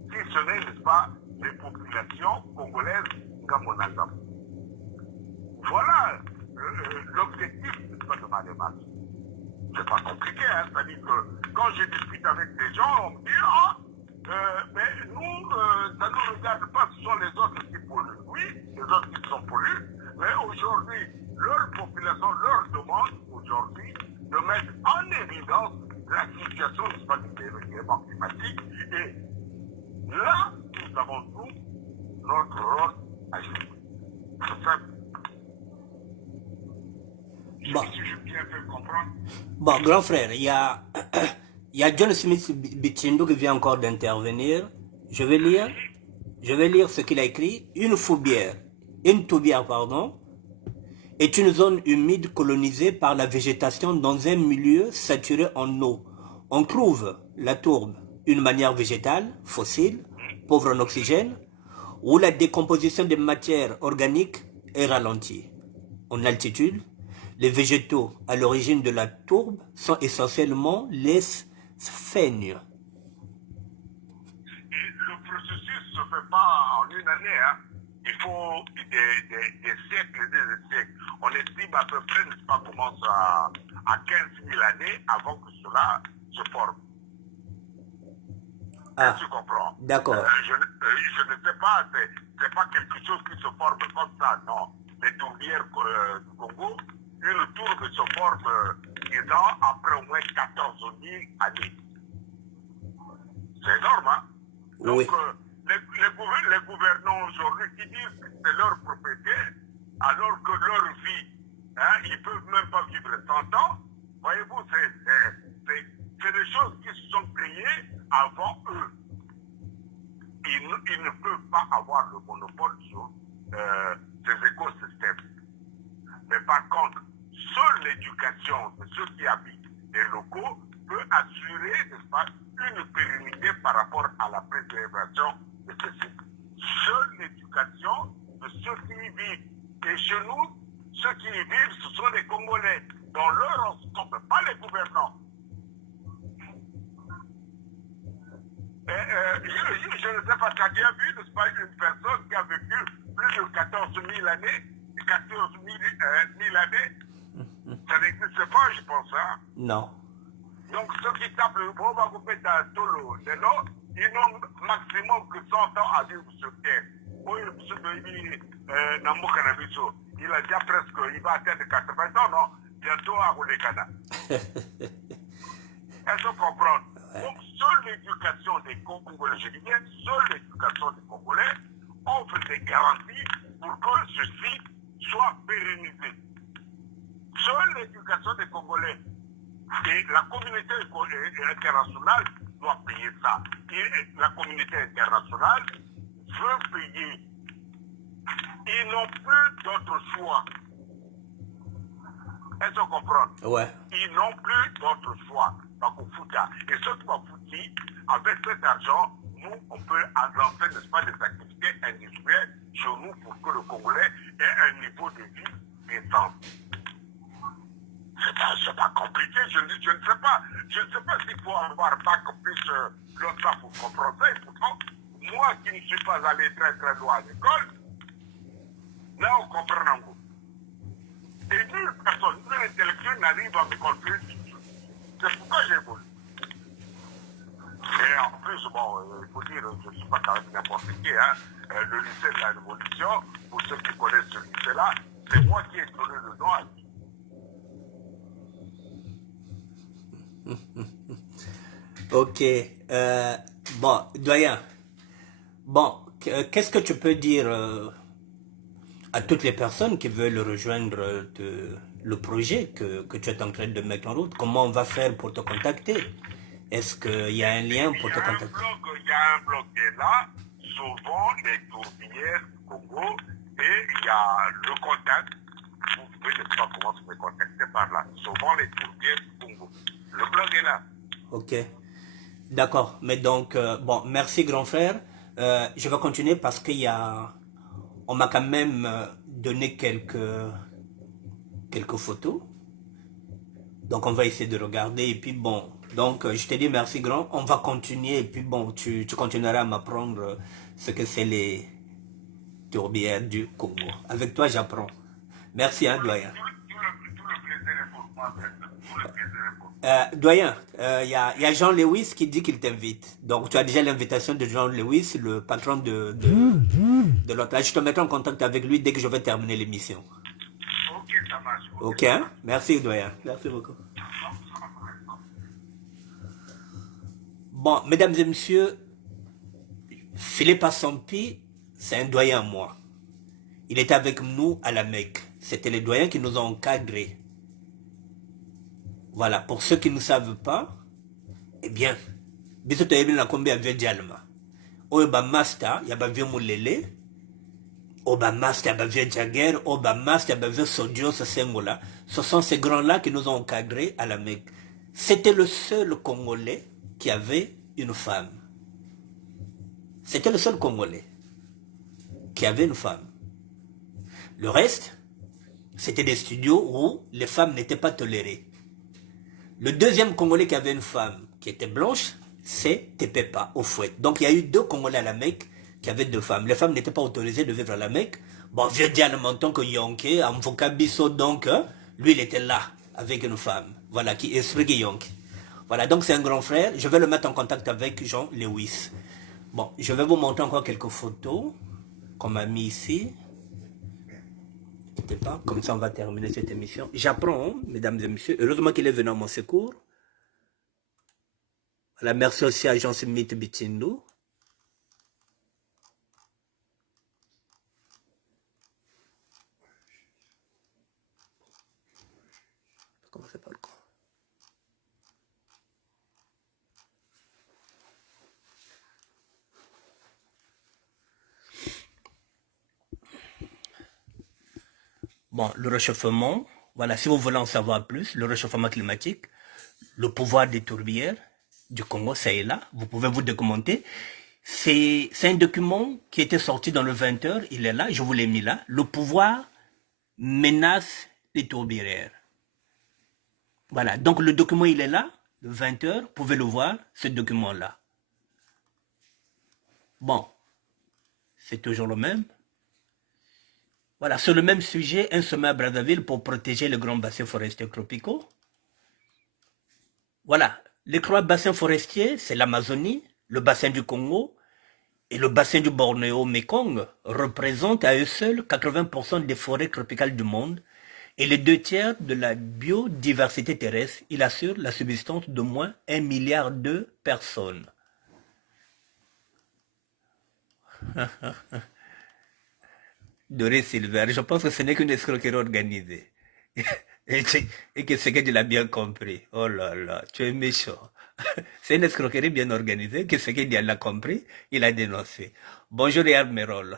si ce n'est, n'est-ce pas, les populations congolaises Gamonagam. Voilà l'objectif, n'est-ce pas, de ma démarche. C'est pas compliqué, hein, c'est-à-dire que quand je discute avec des gens, on me dit, mais nous, ça ne nous regarde pas, ce sont les autres qui polluent. Oui, les autres qui sont pollués, mais aujourd'hui, leur population leur demande aujourd'hui de mettre en évidence la situation, n'est-ce pas, du dérèglement climatique. Et là, nous avons tous notre rôle à jouer. C'est simple. Bon. Si je bien fait comprendre. Bon, grand frère, il y a John Smith Bichindo qui vient encore d'intervenir. Je vais lire ce qu'il a écrit. Une toubière, pardon, est une zone humide colonisée par la végétation dans un milieu saturé en eau. On trouve la tourbe, une manière végétale, fossile, pauvre en oxygène, où la décomposition des matières organiques est ralentie. En altitude, les végétaux à l'origine de la tourbe sont essentiellement les sphaignes. Et le processus ne se fait pas en une année. Hein. Il faut des siècles et des siècles. On estime à peu près, n'est-ce pas, commence à 15 000 années avant que cela se forme. Ah, tu comprends? d'accord. Je ne sais pas, c'est pas quelque chose qui se forme comme ça, non. Les tourbières du Congo, une tourbe se forme, disons, après au moins 14 000 années. C'est énorme, hein? Donc, Oui. les gouvernants aujourd'hui qui disent que c'est leur propriété, alors que leur vie, hein, ils ne peuvent même pas vivre 100 ans. Voyez-vous, c'est des choses qui se sont créées avant eux. Ils ne peuvent pas avoir le monopole sur ces écosystèmes. Mais par contre, seule l'éducation de ceux qui habitent les locaux peut assurer, n'est-ce pas, une pérennité par rapport à la préservation de ces sites. Seule l'éducation de ceux qui y vivent. Et chez nous, ceux qui y vivent, ce sont les Congolais, dans leur ensemble, pas les gouvernants. Je ne sais pas, tu as bien vu, n'est-ce pas, une personne qui a vécu plus de 14 000 années, 14 000 années, ça n'existe pas, je pense. Hein? Non. Donc ceux qui tapent le bon va couper dans tout de l'eau, ils n'ont maximum que 100 ans à vivre sur Terre. Il a déjà presque, il va atteindre 80 ans, non? Bientôt à Roulékana. Est-ce qu'on comprend? Donc, seule l'éducation des Congolais, je dis bien, seule l'éducation des Congolais offre des garanties pour que ceci soit pérennisé. Seule l'éducation des Congolais et la communauté internationale doit payer ça. Et la communauté internationale veut payer. Ils n'ont plus d'autre choix. Est-ce qu'on comprend? Ouais. Ils n'ont plus d'autre choix. Et ce qui va foutre, avec cet argent, nous, on peut lancer, n'est-ce pas, des activités industrielles chez nous pour que le Congolais ait un niveau de vie décent. C'est pas compliqué, je ne sais pas. Je ne sais pas s'il faut avoir bac plus l'autre pour comprendre ça. Il faut moi qui ne suis pas allé très très loin à l'école, là on comprend un mot. Et nulle personne, nulle intellectuel n'arrive à me construire. C'est pourquoi j'ai voulu. Et en plus, bon, il faut dire, je ne suis pas quand même n'importe qui, hein. Le lycée de la Révolution, pour ceux qui connaissent ce lycée-là, c'est moi qui ai donné le nom à lui. Ok. Bon, doyen. Bon, qu'est-ce que tu peux dire à toutes les personnes qui veulent rejoindre le projet que tu es en train de mettre en route? Comment on va faire pour te contacter? Est-ce qu'il y a un lien pour te contacter? Il y a un blog qui est là, souvent les tourbières du Congo, et il y a le contact. Vous pouvez ne pas comment me contacter par là. Souvent les tourbières du Congo. Le blog est là. Ok. D'accord. Mais donc, bon, merci grand frère. Je vais continuer parce qu'il y a... On m'a quand même donné quelques photos. Donc on va essayer de regarder et puis bon. Donc je te dis merci grand. On va continuer et puis bon, tu continueras à m'apprendre ce que c'est les tourbières du Congo. Avec toi j'apprends. Merci hein doyen. Tout le plaisir est pour moi. Tout le plaisir est pour moi. Doyen, il y a Jean Lewis qui dit qu'il t'invite. Donc tu as déjà l'invitation de Jean Lewis, le patron de l'autre. Là, je te mettrai en contact avec lui dès que je vais terminer l'émission. Ok, ça marche. Ok, hein? Merci doyen. Merci beaucoup. Bon, mesdames et messieurs, Philippe Assampi, c'est un doyen à moi. Il était avec nous à la Mecque. C'était les doyens qui nous ont encadrés. Voilà, pour ceux qui ne savent pas, eh bien, biso to yebi na kombi ya vie dialma. Oyo ba master, ya ba vie mulele, o ba master, ya ba vie Jagger, o ba master, ya ba vie Sodios Sengola. Ce sont ces grands-là qui nous ont encadrés à la Mecque. C'était le seul Congolais qui avait une femme. C'était le seul Congolais qui avait une femme. Le reste, c'était des studios où les femmes n'étaient pas tolérées. Le deuxième Congolais qui avait une femme qui était blanche, c'est Tepepa, au fouet. Donc il y a eu deux Congolais à la Mecque qui avaient deux femmes. Les femmes n'étaient pas autorisées de vivre à la Mecque. Bon, je dis à en tant que Yonke, Amfoka Bisso, donc, lui il était là avec une femme. Voilà, qui est Srigi Yonke. Voilà, donc c'est un grand frère. Je vais le mettre en contact avec Jean Lewis. Bon, je vais vous montrer encore quelques photos qu'on m'a mis ici. Pas, comme ça on va terminer cette émission. J'apprends, hein, mesdames et messieurs. Heureusement qu'il est venu à mon secours. Voilà, merci aussi à Jean Smith Bitindou. Comment ça parle quoi? Bon, le réchauffement, voilà, si vous voulez en savoir plus, le réchauffement climatique, le pouvoir des tourbières du Congo, ça est là, vous pouvez vous documenter. C'est un document qui était sorti dans le 20h, il est là, je vous l'ai mis là. Le pouvoir menace les tourbières. Voilà, donc le document il est là, le 20h, vous pouvez le voir, ce document-là. Bon, c'est toujours le même. Voilà, sur le même sujet, un sommet à Brazzaville pour protéger les grands bassins forestiers tropicaux. Voilà, les trois bassins forestiers, c'est l'Amazonie, le bassin du Congo et le bassin du Bornéo-Mekong représentent à eux seuls 80% des forêts tropicales du monde et les 2/3 de la biodiversité terrestre. Il assure la subsistance d'au moins 1 milliard de personnes. Doré Silver, je pense que ce n'est qu'une escroquerie organisée. Et que c'est que tu l'as bien compris. Oh là là, tu es méchant. C'est une escroquerie bien organisée, que c'est que tu l'a compris, il a dénoncé. Bonjour Yann Merol.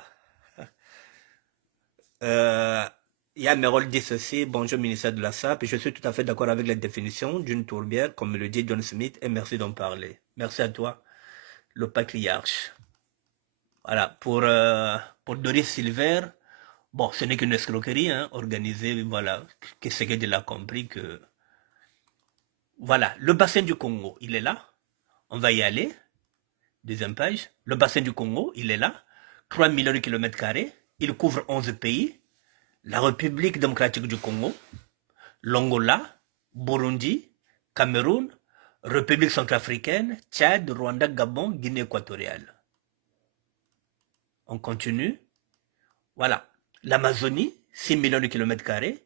Yann Merol dit ceci, bonjour ministère de la SAP, je suis tout à fait d'accord avec la définition d'une tourbière, comme le dit John Smith, et merci d'en parler. Merci à toi, le patriarche. Voilà, pour Doris Silver, bon, ce n'est qu'une escroquerie, hein, organisée, voilà, que c'est que tu l'as compris que... Voilà, le bassin du Congo, il est là, on va y aller. Deuxième page. Le bassin du Congo, il est là. 3 millions de kilomètres carrés. Il couvre 11 pays. La République démocratique du Congo, l'Angola, Burundi, Cameroun, République centrafricaine, Tchad, Rwanda, Gabon, Guinée équatoriale. On continue. Voilà. L'Amazonie, 6 millions de kilomètres carrés.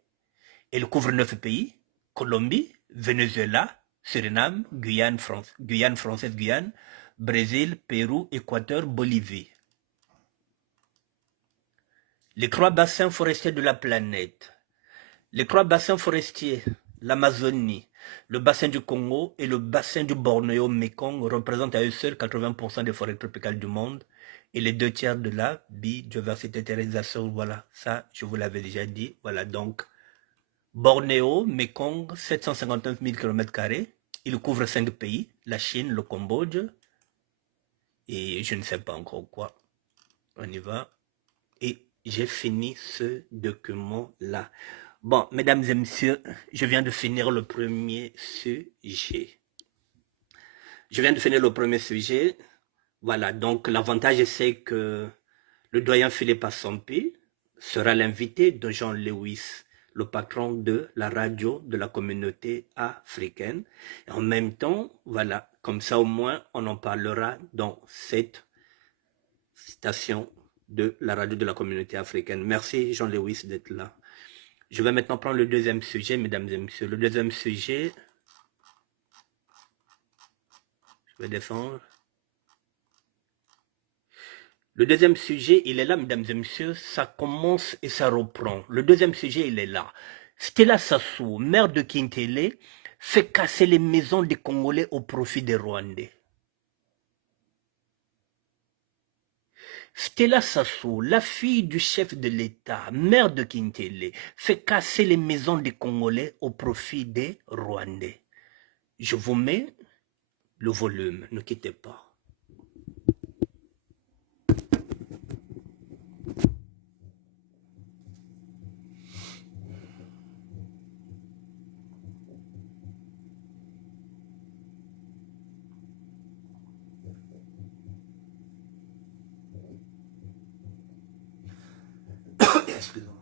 Elle couvre 9 pays. Colombie, Venezuela, Suriname, Guyane française, Guyane, Brésil, Pérou, Équateur, Bolivie. Les 3 bassins forestiers de la planète. Les 3 bassins forestiers, l'Amazonie, le bassin du Congo et le bassin du Bornéo-Mékong représentent à eux seuls 80% des forêts tropicales du monde et les 2 tiers de la biodiversité terrestre. Voilà, ça, je vous l'avais déjà dit. Voilà, donc, Bornéo, Mékong, 759 000 km². Il couvre 5 pays, la Chine, le Cambodge, et je ne sais pas encore quoi. On y va. Et j'ai fini ce document-là. Bon, mesdames et messieurs, je viens de finir le premier sujet. Voilà, donc l'avantage, c'est que le doyen Philippe Assompi sera l'invité de Jean Lewis, le patron de la radio de la communauté africaine. Et en même temps, voilà, comme ça au moins, on en parlera dans cette station de la radio de la communauté africaine. Merci Jean Lewis d'être là. Je vais maintenant prendre le deuxième sujet, mesdames et messieurs. Le deuxième sujet, je vais descendre. Le deuxième sujet, il est là, mesdames et messieurs. Ça commence et ça reprend. Le deuxième sujet, il est là. Stella Sassou, maire de Kintele, fait casser les maisons des Congolais au profit des Rwandais. Stella Sassou, la fille du chef de l'État, maire de Kintele, fait casser les maisons des Congolais au profit des Rwandais. Je vous mets le volume, ne quittez pas. Excusez-moi.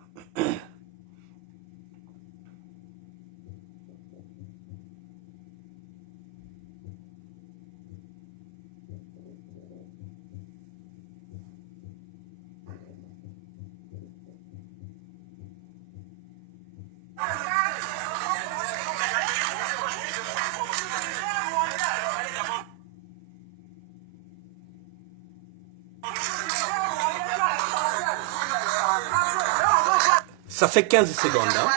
Ça fait 15 secondes. Hein?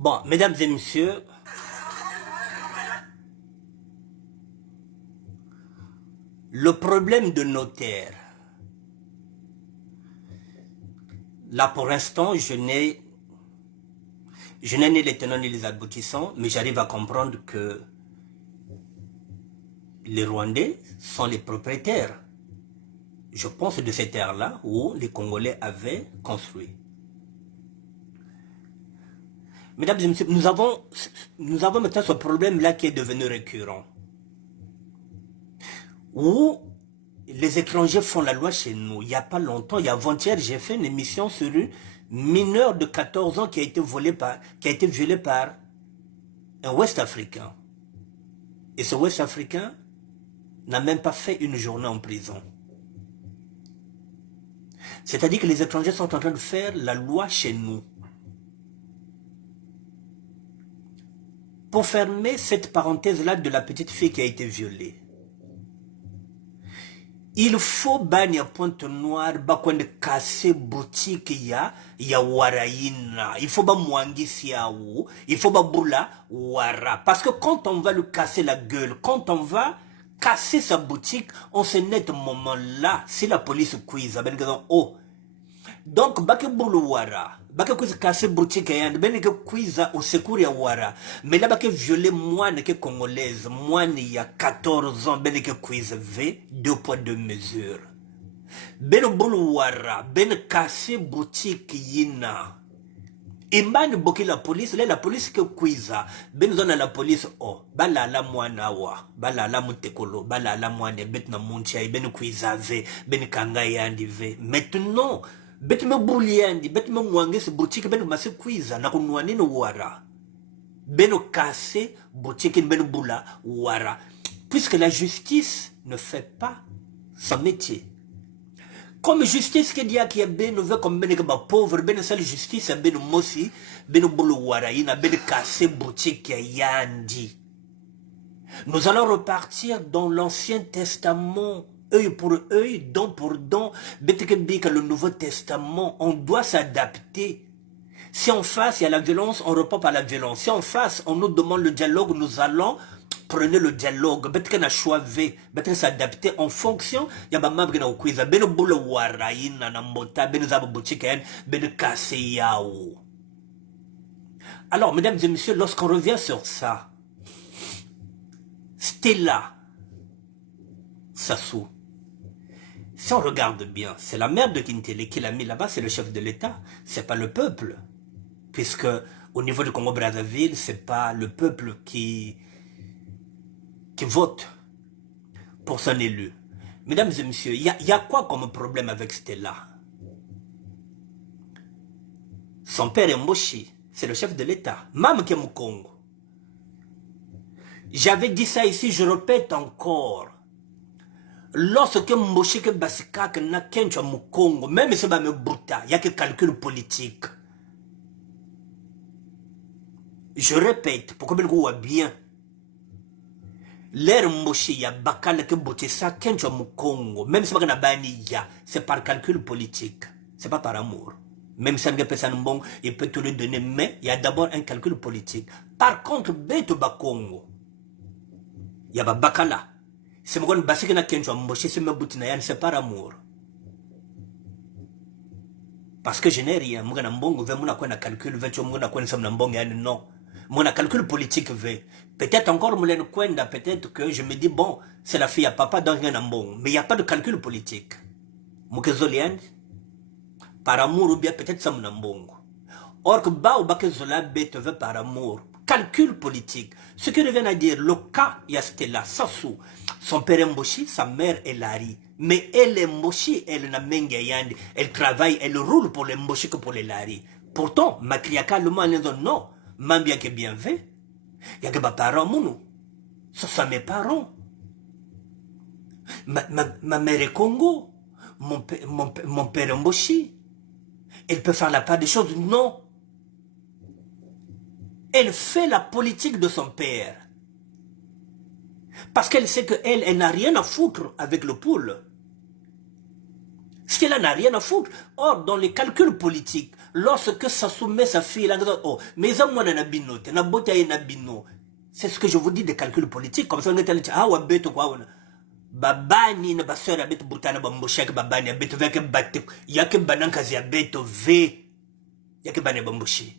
Bon, mesdames et messieurs, le problème de notaire, là pour l'instant, je n'ai ni les tenants ni les aboutissants, mais j'arrive à comprendre que les Rwandais sont les propriétaires, je pense, de ces terres-là où les Congolais avaient construit. Mesdames et messieurs, nous avons maintenant ce problème-là qui est devenu récurrent. Où les étrangers font la loi chez nous. Il n'y a pas longtemps, il y a avant-hier, j'ai fait une émission sur une mineure de 14 ans qui a été violée par un Ouest-Africain. Et ce Ouest-Africain n'a même pas fait une journée en prison. C'est-à-dire que les étrangers sont en train de faire la loi chez nous. Pour fermer cette parenthèse-là de la petite fille qui a été violée, il faut bannir Pointe-Noire, bakwende casser boutique ya waraïna. Il faut ba mwangi il faut ba boula wara. Parce que quand on va lui casser la gueule, quand on va casser sa boutique, on se net moment là, si la police quiz, oh. Donc, bake boulou wara. Bake quiz casser boutique yand, ben que quiz au secours ya wara. Mais là, bake violer moine que congolaise, moine il y a 14 ans, ben que quiz V, 2 poids 2 mesures. Ben boulou wara, ben casser boutique yina. Imban boki la police que quiza, ben zona la police oh, bala la moine wa, bala la mutekolo, bala la moine, bet na muncha, ben quiza V, ben kanga yandi V. Maintenant, bet me bouliandi, bet me mwange se boutique ben mase quiza na kunwani no wara. Ben cassé boutique ben boula wara. Puisque la justice ne fait pas son métier. Comme justice qui dit qu'il y a ben veut comme ben pauvre ben seule justice ben mosi ben boulu wara ina ben cassé boutique yandi. Nous allons repartir dans l'Ancien Testament. Œil pour œil, dent pour dent, le Nouveau Testament, on doit s'adapter. Si en face il y a la violence, on repart par la violence. Si en face on nous demande le dialogue, nous allons prendre le dialogue. Peut-être qu'on choisi, peut-être s'adapter en fonction. Il y a ma qui n'a quiz, ben boule waraïna na mota, ben zab boutique, ben casse yao. Alors, mesdames et messieurs, lorsqu'on revient sur ça, Stella Sassou. Si on regarde bien, c'est la mère de Kintele qui l'a mis là-bas, c'est le chef de l'État, c'est pas le peuple. Puisque au niveau du Congo-Brazzaville, c'est pas le peuple qui vote pour son élu. Mesdames et messieurs, il y a quoi comme problème avec Stella? Son père est Mboshi, c'est le chef de l'État, Mam Kemukongo. J'avais dit ça ici, je répète encore. Lorsque Mboshike Basikak n'a qu'un Congo, même si c'est pas me bruta, il y a que calcul politique. Je répète, pour que vous voyez bien. L'air Mboshi, il y a Bakal que bouté ça, qu'un Congo, même si c'est par calcul politique. C'est pas par amour. Même si un bon, il peut tout lui donner, mais il y a d'abord un calcul politique. Par contre, Beto Bakongo, il y a Bakala. C'est mon basi que na kencho mboshi c'est me boutina yan c'est par amour. Parce que je n'ai rien, moi na mbongo ve mona kwa na calcul ve cho mona kwa na mbongo yan non. Mon calcul politique ve. Peut-être encore moulin kwenda, peut-être que je me dis bon, c'est la fille à papa dans un mbongo, mais il y a pas de calcul politique. Mokezolian par amour ou bien peut-être ça mon mbongo. Or que ba ou bakezola bete ve par amour. Calcul politique. Ce que revient à dire, le cas, il y a Stella Sassou. Son père est Mboshi, sa mère est Lari. Mais elle est Mboshi, elle n'a Mengayandi. Elle travaille, elle roule pour les Mboshi que pour les Lari. Pourtant, ma kriaka, le man, non. Même bien que bien fait. Il y a que mes parents, mon. Ce sont mes parents. Ma mère est Congo. Mon père est Mboshi. Elle peut faire la part des choses, non. Elle fait la politique de son père. Parce qu'elle sait qu'elle, elle n'a rien à foutre avec le poule. Stella n'a rien à foutre. Or, dans les calculs politiques, lorsque ça soumet sa fille, oh, mais à moi, c'est ce que je vous dis des calculs politiques. Comme ça, on est allé dire, ah, ouais, bête, quoi, babani, na basura, bête, boutana, bamboshak, babani, bête, veke, bate, yake banankazi, bête, v, yake bane bamboshi.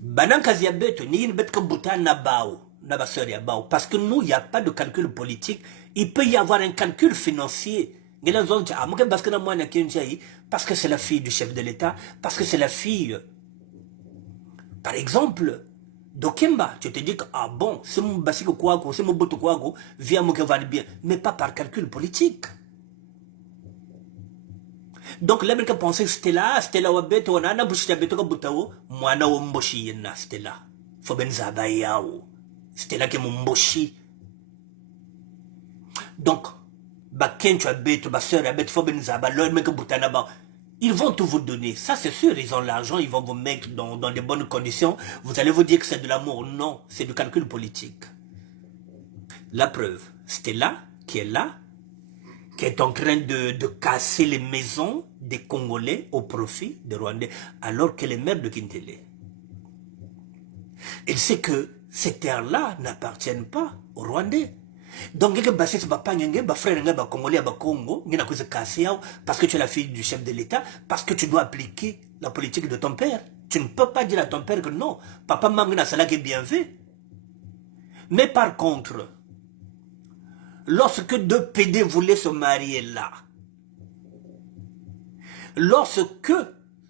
Banankazi, bête, ni une bête que boutana, bao. Parce que nous, il n'y a pas de calcul politique. Il peut y avoir un calcul financier. Parce que c'est la fille du chef de l'État. Parce que c'est la fille, par exemple, d'Okemba. Tu te dis que, ah bon, c'est mon basique kouago, c'est mon boto kouago, viens me va bien. Mais pas par calcul politique. Donc, l'Amérique pensait que Stella Wabet, on a bouché Beto Boutao, moi, na Womboshi yena Stella. Fobenza yao. C'était là que mon Mboshi. Donc, Ils vont tout vous donner. Ça, c'est sûr, ils ont l'argent, ils vont vous mettre dans de bonnes conditions. Vous allez vous dire que c'est de l'amour. Non, c'est du calcul politique. La preuve, Stella, qui est là, qui est en train de casser les maisons des Congolais au profit des Rwandais, alors qu'elle est maire de Kintele. Elle sait que ces terres-là n'appartiennent pas aux Rwandais. Donc, parce que tu es la fille du chef de l'État, parce que tu dois appliquer la politique de ton père. Tu ne peux pas dire à ton père que non, papa Mangina Salah est bien fait. Mais par contre, lorsque deux PD voulaient se marier là, lorsque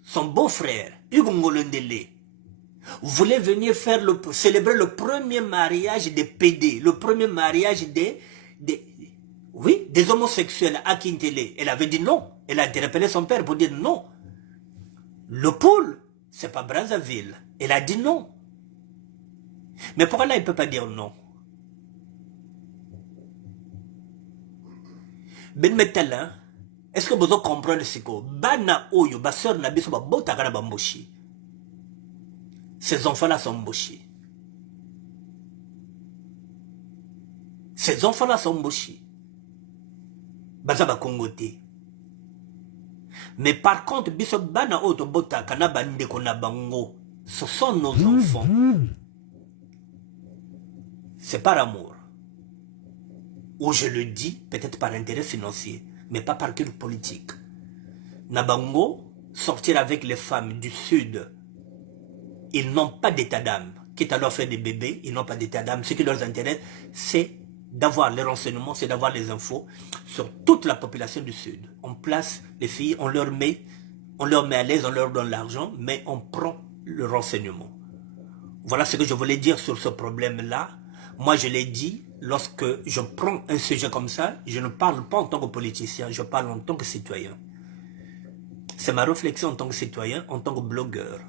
son beau-frère, Hugo Ngolendele, voulait venir célébrer le premier mariage des PD, le premier mariage des homosexuels à Kintele. Elle avait dit non. Elle a interpellé son père pour dire non. Le pôle, c'est pas Brazzaville. Elle a dit non. Mais pourquoi là, il ne peut pas dire non? Ben Metala, est-ce que vous comprenez ce que Bana Oyo, ba sœur Nabiso, ba Botakana Bamboshi? Ces enfants-là sont mochis. Ces enfants-là sont mochis. Bazaba Kongote. Mais par contre, Biso Bana Oto Bota Kanaba Ndekona Bango, ce sont nos enfants. C'est par amour. Ou je le dis, peut-être par intérêt financier, mais pas par calcul politique. Nabango, sortir avec les femmes du Sud, ils n'ont pas d'état d'âme. Quitte à leur faire des bébés, ils n'ont pas d'état d'âme. Ce qui leur intéresse, c'est d'avoir les renseignements, c'est d'avoir les infos sur toute la population du Sud. On place les filles, on leur met à l'aise, on leur donne l'argent, mais on prend le renseignement. Voilà ce que je voulais dire sur ce problème-là. Moi, je l'ai dit, lorsque je prends un sujet comme ça, je ne parle pas en tant que politicien, je parle en tant que citoyen. C'est ma réflexion en tant que citoyen, en tant que blogueur.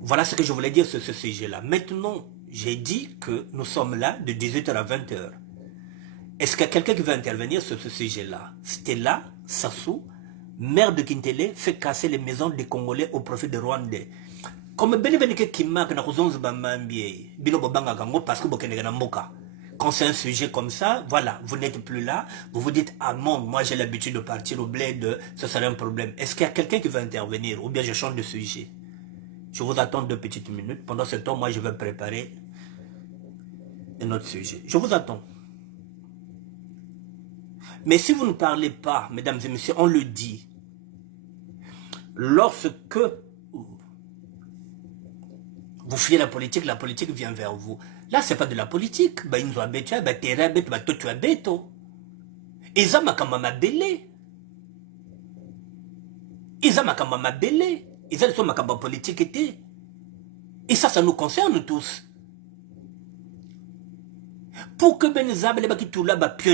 Voilà ce que je voulais dire sur ce sujet-là. Maintenant, j'ai dit que nous sommes là de 18h à 20h. Est-ce qu'il y a quelqu'un qui veut intervenir sur ce sujet-là? Stella Sassou, maire de Kintele, fait casser les maisons des Congolais au profit des Rwandais. Comme Benebeke Kimak na Kozonzo Bambambie, Bino Bobanga Gango, parce que Bokenega Mboka. Quand c'est un sujet comme ça, voilà, vous n'êtes plus là, vous vous dites, ah non, moi j'ai l'habitude de partir au bled, ce serait un problème. Est-ce qu'il y a quelqu'un qui veut intervenir? Ou bien je change de sujet? Je vous attends 2 petites minutes. Pendant ce temps, moi, je vais préparer un autre sujet. Je vous attends. Mais si vous ne parlez pas, mesdames et messieurs, on le dit. Lorsque vous fuyez la politique vient vers vous. Là, ce n'est pas de la politique. Bah, ils nous ont bêté, bah, t'es bête, bah, toi, tu as bête. Ils ont ma belé. Ils ont ma belé. Ils ont ma politique était. Et ça nous concerne tous. Pour que Benzabe les baki tout là ba pion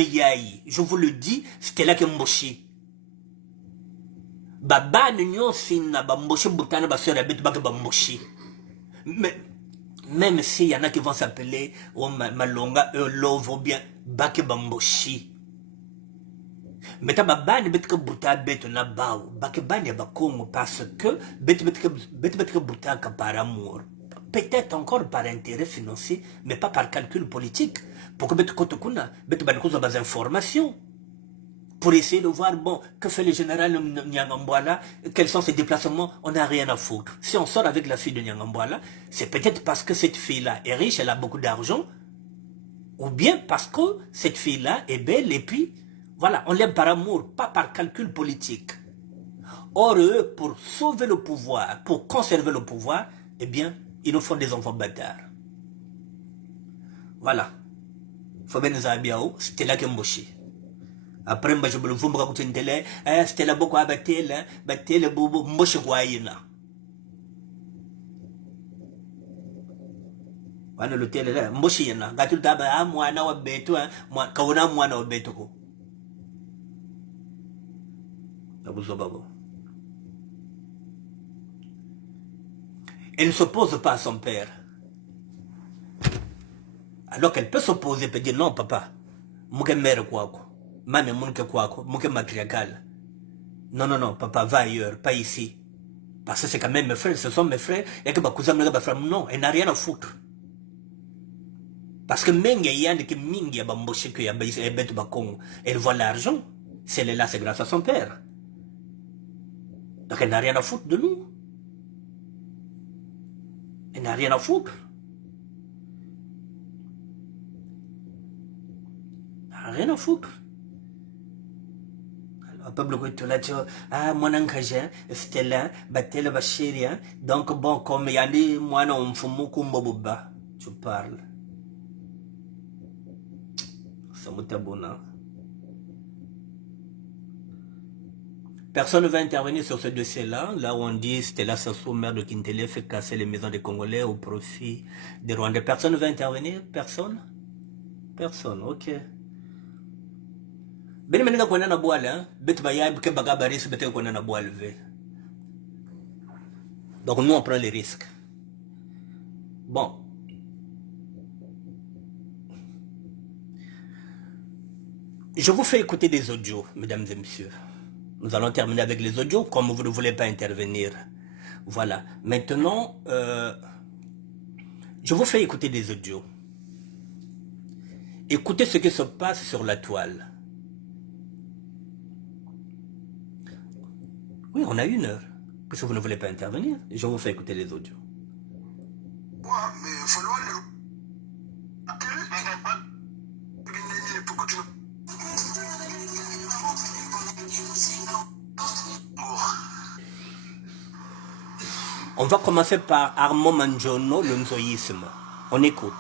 je vous le dis, c'était là que mboshi. Baba n'union sina ba mboshi butana ba sœur abet ba mboshi. Mais même s'il y en a qui vont s'appeler Malonga, Love ou bien Bake Bamboshi. Mais ta baba ne bête que buta bête na bao. Bake banya ba kongo parce que bête que buta par amour. Peut-être encore par intérêt financier, mais pas par calcul politique. Pour que bête kotokuna, bête ban cause des informations. Pour essayer de voir, bon, que fait le général Nyangambwala, quels sont ses déplacements, on n'a rien à foutre. Si on sort avec la fille de Nyangambwala, c'est peut-être parce que cette fille-là est riche, elle a beaucoup d'argent, ou bien parce que cette fille-là est belle, et puis, voilà, on l'aime par amour, pas par calcul politique. Or, eux, pour sauver le pouvoir, pour conserver le pouvoir, eh bien, ils nous font des enfants bâtards. Voilà. Faben Zabiao, c'était là qu'Emboshi. Après, je me fous beaucoup de télé, c'était là beaucoup à battre, bobo, moche guayina. Voilà le télé là, mochina, gâteau d'aba, moi, na wa beto, moi, kauna, moi, na wa beto. Elle ne s'oppose pas à son père. Alors qu'elle peut s'opposer, peut dire non, papa. muke mere kwako, mame munke kwako, muke matriarcal. Non, non, non, papa, va ailleurs, pas ici. Parce que c'est quand même mes frères, ce sont mes frères, et que ma cousin me frère, non, elle n'a rien à foutre. Parce que menga yande que mingi ya bamboche que ya bet bakong, elle voit l'argent. Si elle est là, c'est grâce à son père. Donc elle n'a rien à foutre de nous. Elle n'a rien à foutre. Elle n'a rien à foutre. Alors, peuple que là, tu ah, mon engagé, c'était là, battel bachiria. Donc bon, comme il y a des moines, on fait mon kumboboba. Tu parles. C'est mon tabona. Personne ne va intervenir sur ce dossier-là. Là où on dit Stella Sassou, maire de Kintele, fait casser les maisons des Congolais au profit des Rwandais. Personne ne va intervenir? Personne? Personne, ok. Ben meninga kwa nana boile, hein? Bet bayab ke bagabaris bete kwa nana boile ve. Donc nous on prend les risques. Bon. Je vous fais écouter des audios, mesdames et messieurs. Nous allons terminer avec les audios, comme vous ne voulez pas intervenir. Voilà. Maintenant, je vous fais écouter des audios. Écoutez ce qui se passe sur la toile. Oui, on a 1 heure. Puisque vous ne voulez pas intervenir, je vous fais écouter les audios. On va commencer par Armand Manjono, le nzoïsme. On écoute.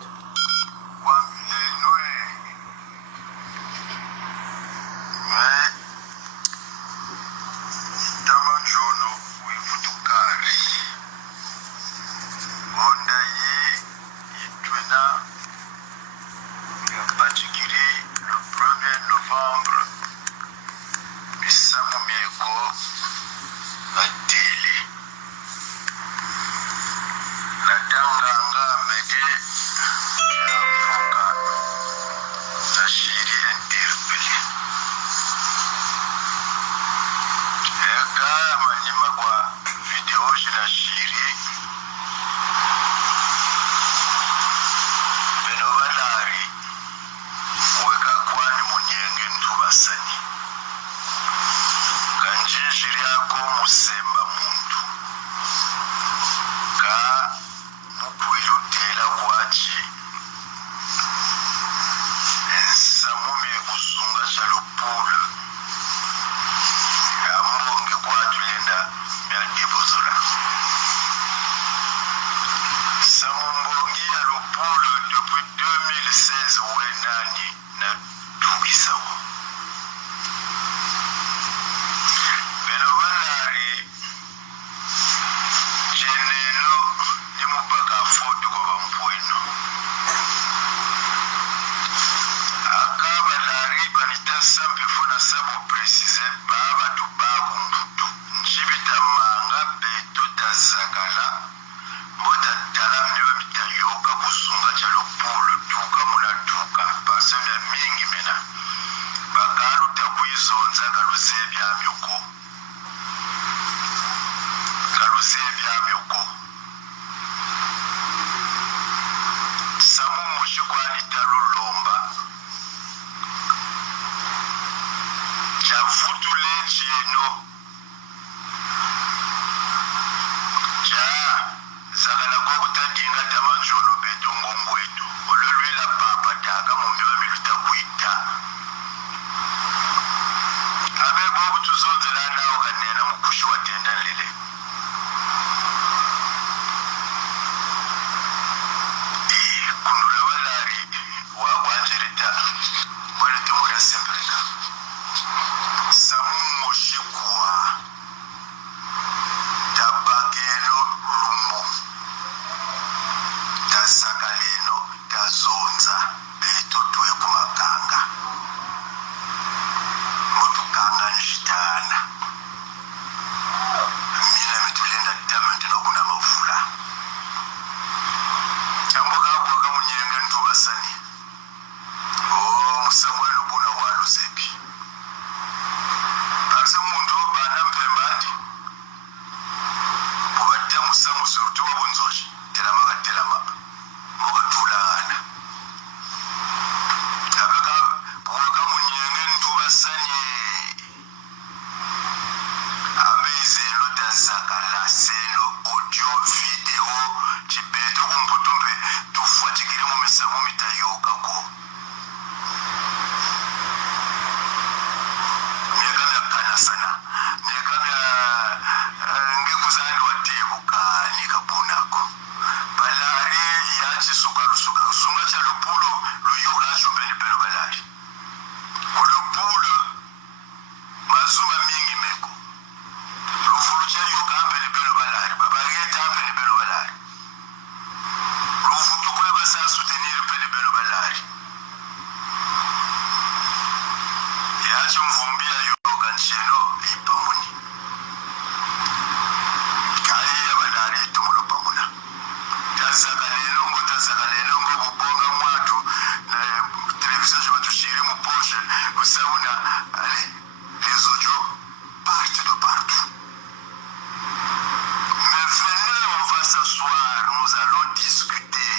s'asseoir, nous allons discuter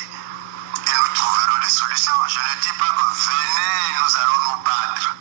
et nous trouverons des solutions. Je ne dis pas que venez, nous allons nous battre.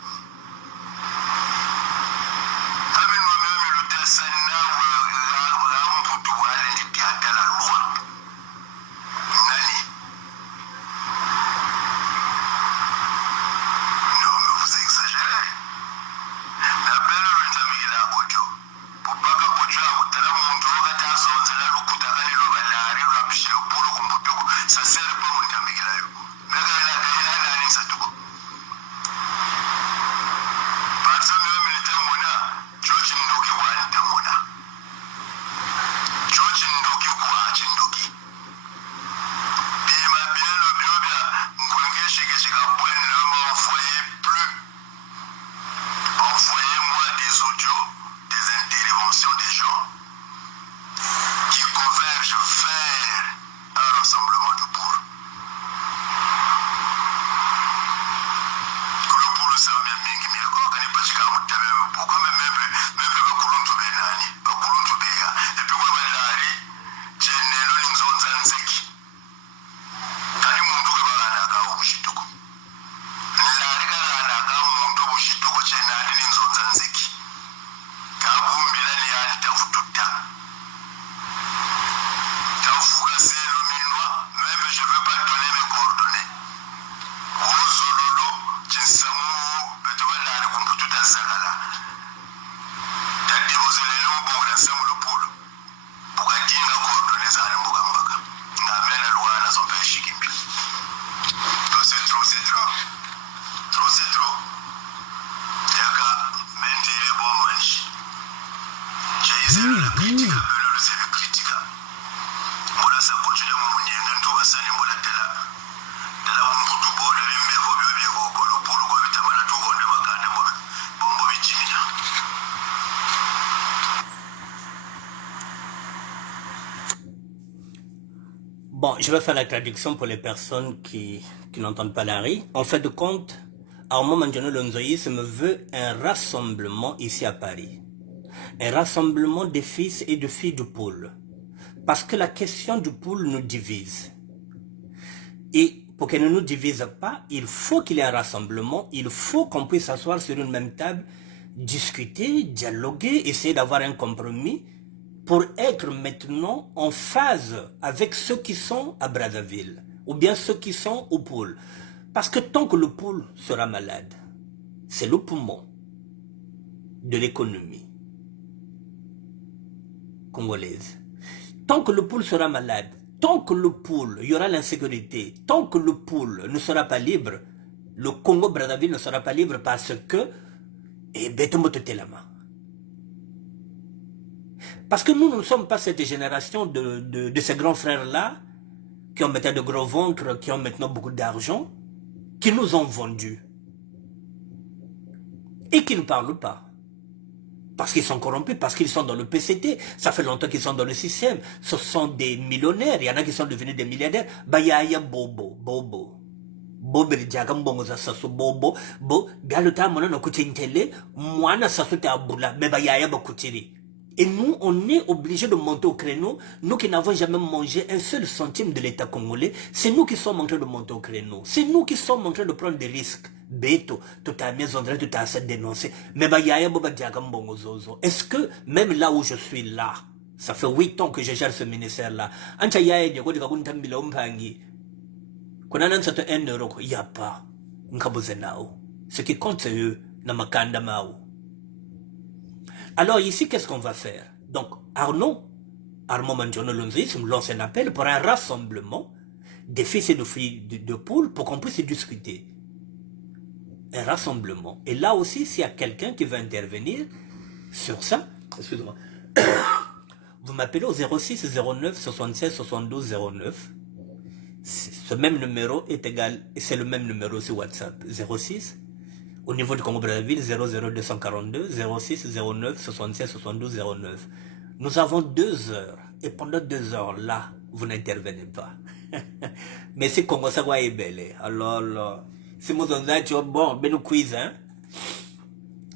Bon, je vais faire la traduction pour les personnes qui n'entendent pas l'Ari. En fait de compte, Armand Mandiano Lonzoïsme veut un rassemblement ici à Paris. Un rassemblement des fils et de filles du pôle. Parce que la question du pôle nous divise. Et pour qu'elle ne nous divise pas, il faut qu'il y ait un rassemblement, il faut qu'on puisse s'asseoir sur une même table, discuter, dialoguer, essayer d'avoir un compromis pour être maintenant en phase avec ceux qui sont à Brazzaville ou bien ceux qui sont au pôle. Parce que tant que le pôle sera malade, c'est le poumon de l'économie congolaise. Tant que le pôle sera malade, tant que le pôle, il y aura l'insécurité, tant que le pôle ne sera pas libre, le Congo-Brazzaville ne sera pas libre parce que, parce que nous ne sommes pas cette génération de ces grands frères-là qui ont maintenant de gros ventres, qui ont maintenant beaucoup d'argent, qui nous ont vendus et qui ne parlent pas. Parce qu'ils sont corrompus, parce qu'ils sont dans le PCT. Ça fait longtemps qu'ils sont dans le système. Ce sont des millionnaires. Il y en a qui sont devenus des milliardaires. Bayaya bobo, bobo. Bobo diaga mbongoza sasu bobo. Bo, bialuta mona no kuchintele. Mwana sasu te abula. Mais bayaya bokutiri. Et nous, on est obligés de monter au créneau. Nous qui n'avons jamais mangé un seul centime de l'État congolais, c'est nous qui sommes en train de monter au créneau. C'est nous qui sommes en train de prendre des risques. Beto, tout à maison, tout à assez dénoncé. Mais est-ce que même là où je suis là, ça fait 8 ans que je gère ce ministère-là, il n'y a pas. Ce qui compte, c'est eux. Alors ici, qu'est-ce qu'on va faire? Donc, Armand Mandiano Lonzoïsme lance un appel pour un rassemblement des fils et de filles de poule pour qu'on puisse discuter. Un rassemblement. Et là aussi, s'il y a quelqu'un qui veut intervenir sur ça, excusez-moi, vous m'appelez au 06 09 76 72 09. Ce même numéro est égal, c'est le même numéro sur WhatsApp. 06 au niveau du Congo-Brazzaville, 00242 06 09 76 72 09. Nous avons 2 heures. Et pendant 2 heures là, vous n'intervenez pas. Mais c'est Congo Sagwa est belle. Alors là, si vous avez bon, ben nous quiz, hein.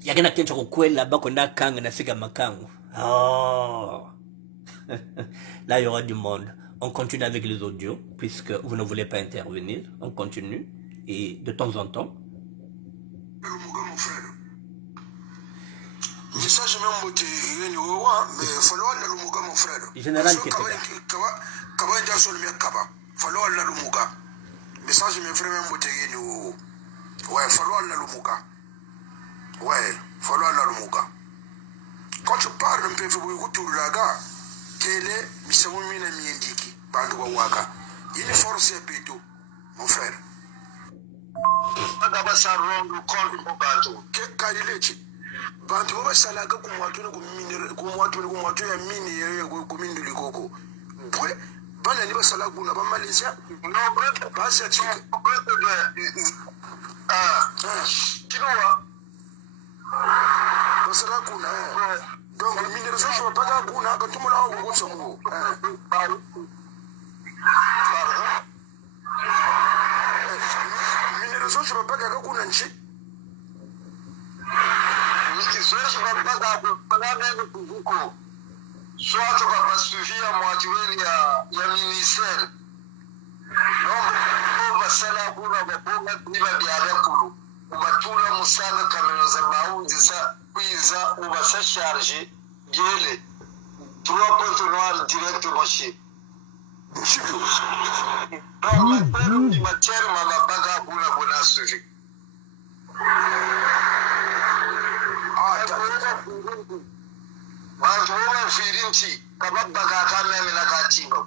Il y a quelqu'un qui a là-bas qu'on a kang na siga makangu. Oh. Là, il y aura du monde. On continue avec les audios, puisque vous ne voulez pas intervenir. On continue. Et de temps en temps. Mon frère. Message même beauté, mais follow la lumuga mon frère. Général Ketega. Kaba ndia so le kaba. Follow la lumuga. Message me frère même beauté yeni. Ouais, follow la lumuga. Ouais, follow la lumuga. Quand tu parles un peu de laga, quel est Misamumina Miendiki, Bandu Waka. Il est forcé à Péto, mon frère. Kadilechi. Bantu basalaga kumwatu ya mini kumindu likoko. Bwe bana ni basalaga kuna ba Malaysia. No brother, basa chika. Kinoa. Basalaga kuna. Donc mini resource va pas kuna quand tout le monde a un mot. Mini resource va pas kuna nchi. Zoezi babaga banane kuvuko soit kwa basuvia mwatueli ya ministère donc basala kuna babonga niba byabakulu ubatula musanga kameno za maundi za kwiza ubasa charger gele 3 points noirs direct moshi donc la matière mabaga kuna kuna suvi bantu woman firinti kababba kakana mina katiba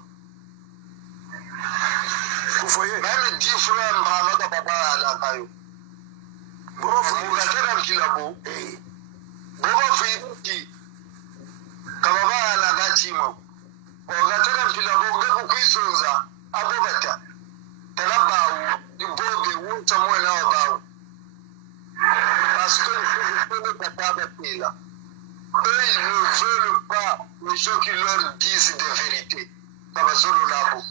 kufoye nani different baba ka baba ala kayo bobo fugatera mkilabo bobo firinti kababa ala katiba ogatera mkilabo ngeko kwisonza abogata talabawu ibobe wonta mwana wabawu parce que je ne peux pas là. Eux, ils ne veulent pas les gens qui leur disent des vérités. Ça va solo là-bas.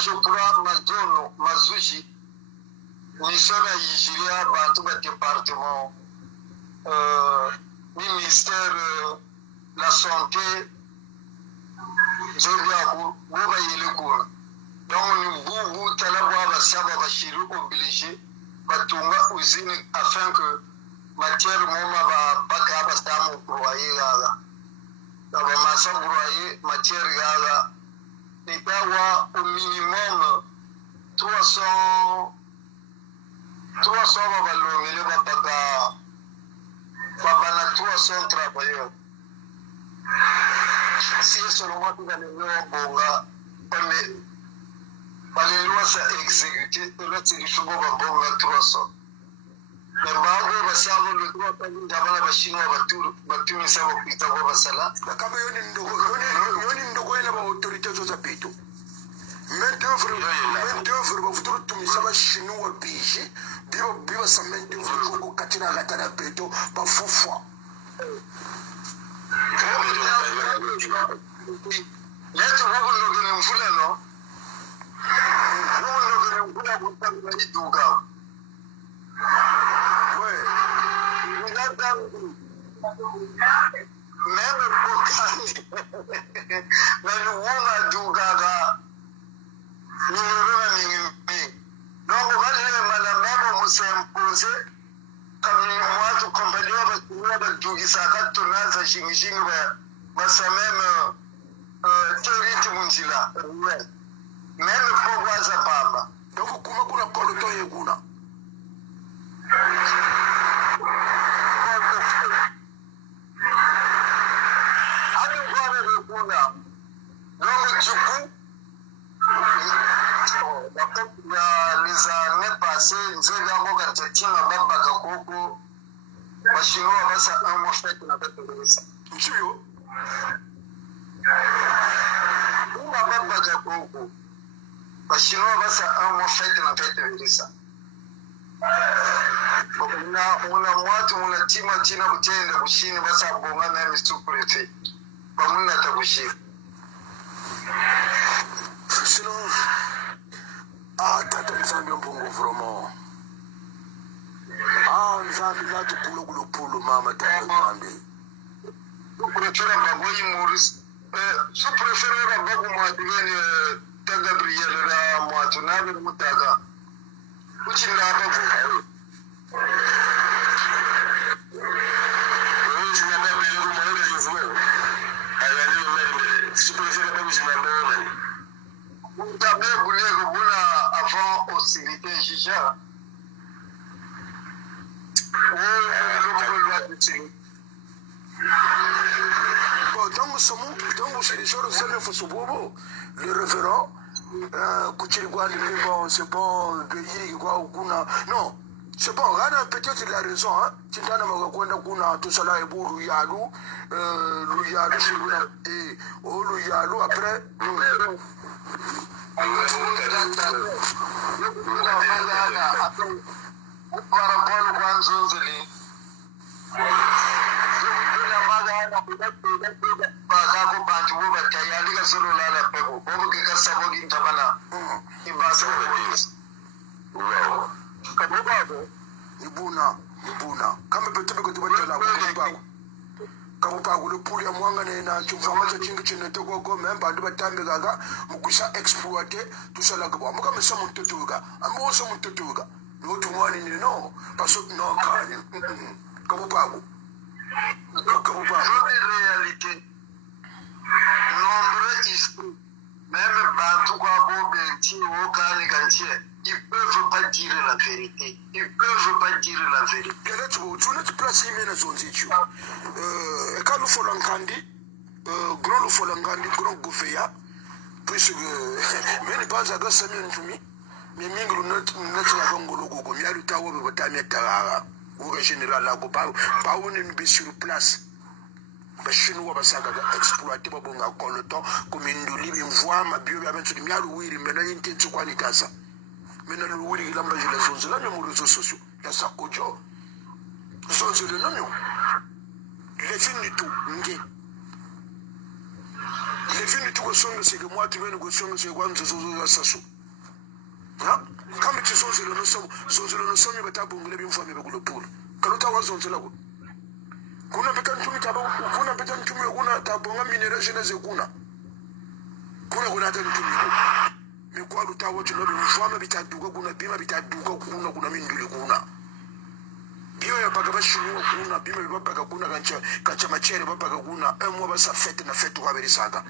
Je crois Mazono, Mazuji, nous sommes à Nigeria, dans tout le département, ministère de la santé, donc nous boubou talabwa basaba bashiru obligé batunga usine afin que matière moma ba baka bastamu broyer gaga ba masa broyer matière gaga itawa au minimum 300 balongele ba baka bana 300 travailleurs. Si seulement tu vas les bonga les lois sont exécutées, et là c'est du choubo bonga 300. Mais bago basabo le 300 d'abana bashino batu ni sabo pita go basala. Kama yoni ndogo ina ba autorité zo za pito. Main d'œuvre ba futuro tumisaba shino wa bije biba sa main d'œuvre ko katina gatana pito ba fufwa. Let's have a look at Fulano. Même pourquoi ça parle. Donc, comment on a pas le temps et kuna? Les années passées, nous avons gagné un baba kakoko. Machino a passé un mois fait qu'on a fait de ça. Monsieur yo. Uma baba kakoko. Machino a passé un mois fait qu'on a fait de ça. Una mwatu una tima tina kutenda kushini basa bonga na misukurefe. Bamuna tabushi. Sinon, tata nzambe mbongo vraiment. zambi natu kula kulo polo mama tambe kuchura bagoyi Maurice su preferera bago mwadiveni ta Gabriel ra mwatu nabe mutaga uchinda bago avant hostilité Jija. Donc c'est les gens le révérend c'est bon non c'est bon peut-être il a raison hein tindana magakwenda kuna tusala eburu yalu et olu yalu après Ibuna kama petebe ko tubatela ko kamupaku le puli ya mwanga na chumfanga cha chingi chine toko ko memba ndu batambe gaga mukusha exploiter tout ça là ko amuka mesa muntutuga amo so muntutuga no tumwani ni no parce que no kamupaku réalité nombre ici même bantu kwa bobenti o kani gantie ils peuvent pas dire la vérité. Ils peuvent pas dire la vérité. Tu n'as pas placé une maison d'études. Quand nous faisons grand folangandi, grand gouvea, puisque mais pas à gosser mais minglu notre la gongolo gogo, mais le tawo be batamia tara, ou général la gopa, pas on est sur place. Chinois basaga exploiter babonga koloton comme une libre voix ma bio avec du mialu wiri mena intentu kwalitasa. Mena le wiri lamba jela zonzo la mu réseaux sociaux la sakojo zonzo le nom les films du tout ngi les films du tout ko songo c'est que moi tu veux go songo c'est quoi zonzo la sasu ha kama tu zonzo le no somo batabungule bimfami bekulo pool kalota wa zonzo la ko kuna peta ntumi tabo kuna peta ntumi kuna tabonga mineration ze kuna hata ntumi ko mikwa lutawo chino bimfama bitaduka kuna bima bitaduka kuna minduli kuna biyo ya baga bashinwa kuna bima baga kuna kancha machere baga kuna emwa basa fete na fete wa berisaka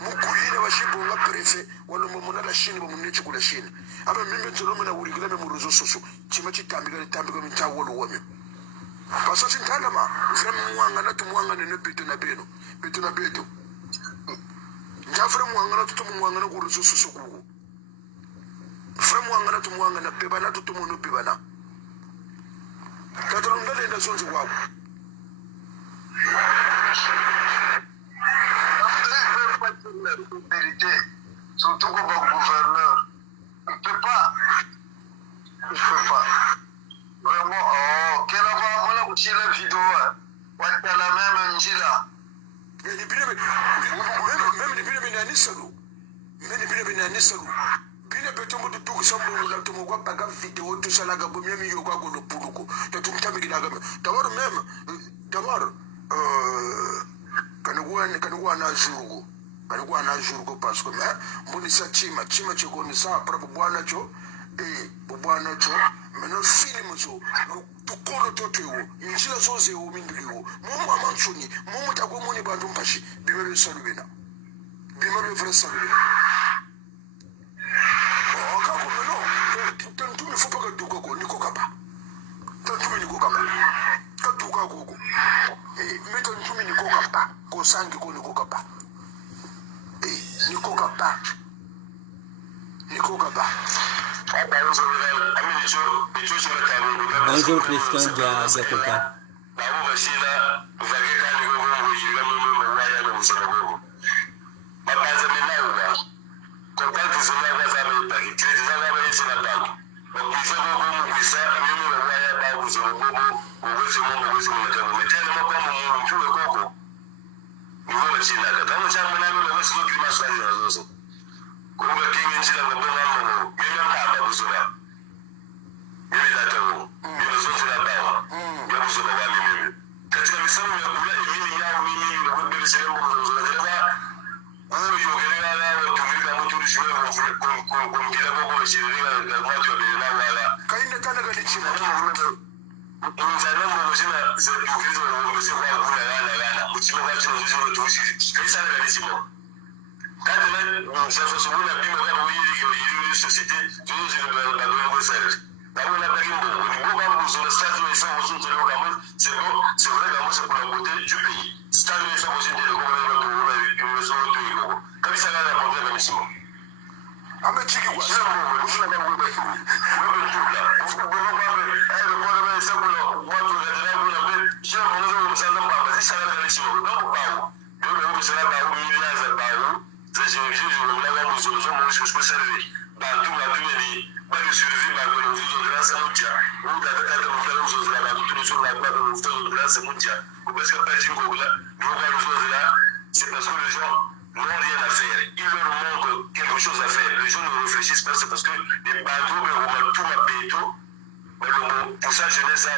mukuyine bashibonga prefe walo mumuna la shini bamuneci kula shini aba mimbe nzolo na urigila me muruzo soso chima chitambika mitawo lo wami parce que ntanda ma vraiment mwanga na tumwanga ne beto na beto njafre mwanga na tumwanga na kuruzo susu kuko frère mwanga na tumwanga na beba na tutumono beba na katolonga le nda zonzi wako vérité surtout comme gouverneur il peut pas vraiment quelle avant on a aussi la vidéo wata la même njila mais depuis même depuis le benanisalo même depuis le benanisalo bine betombo de tout sambo la tomo kwa baga vidéo tout ça la gabo miami yo kwa go puluko to tumtami kidaga d'abord même d'abord kanugwa na jurgo parce que mboni sa chima cheko ni sa pra bwana cho bwana cho meno film zo tukolo totewo njila zoze o mindliwo mumu amanchuni mumu tagomoni bantu mpashi bimebe salubena bimebe vrai salubena kako meno tantumi fopa ka duka ko niko kapa tantumi niko kapa ka duka ko mais tantumi niko kapa ko sangi ko niko kapa niko kapa Bonjour Christian Diakoka. C'est parce que les gens n'ont rien à faire. Il leur manque quelque chose à faire. Les gens ne réfléchissent pas, c'est parce que les bateaux, tout ma béto, pour sa jeunesse, ça,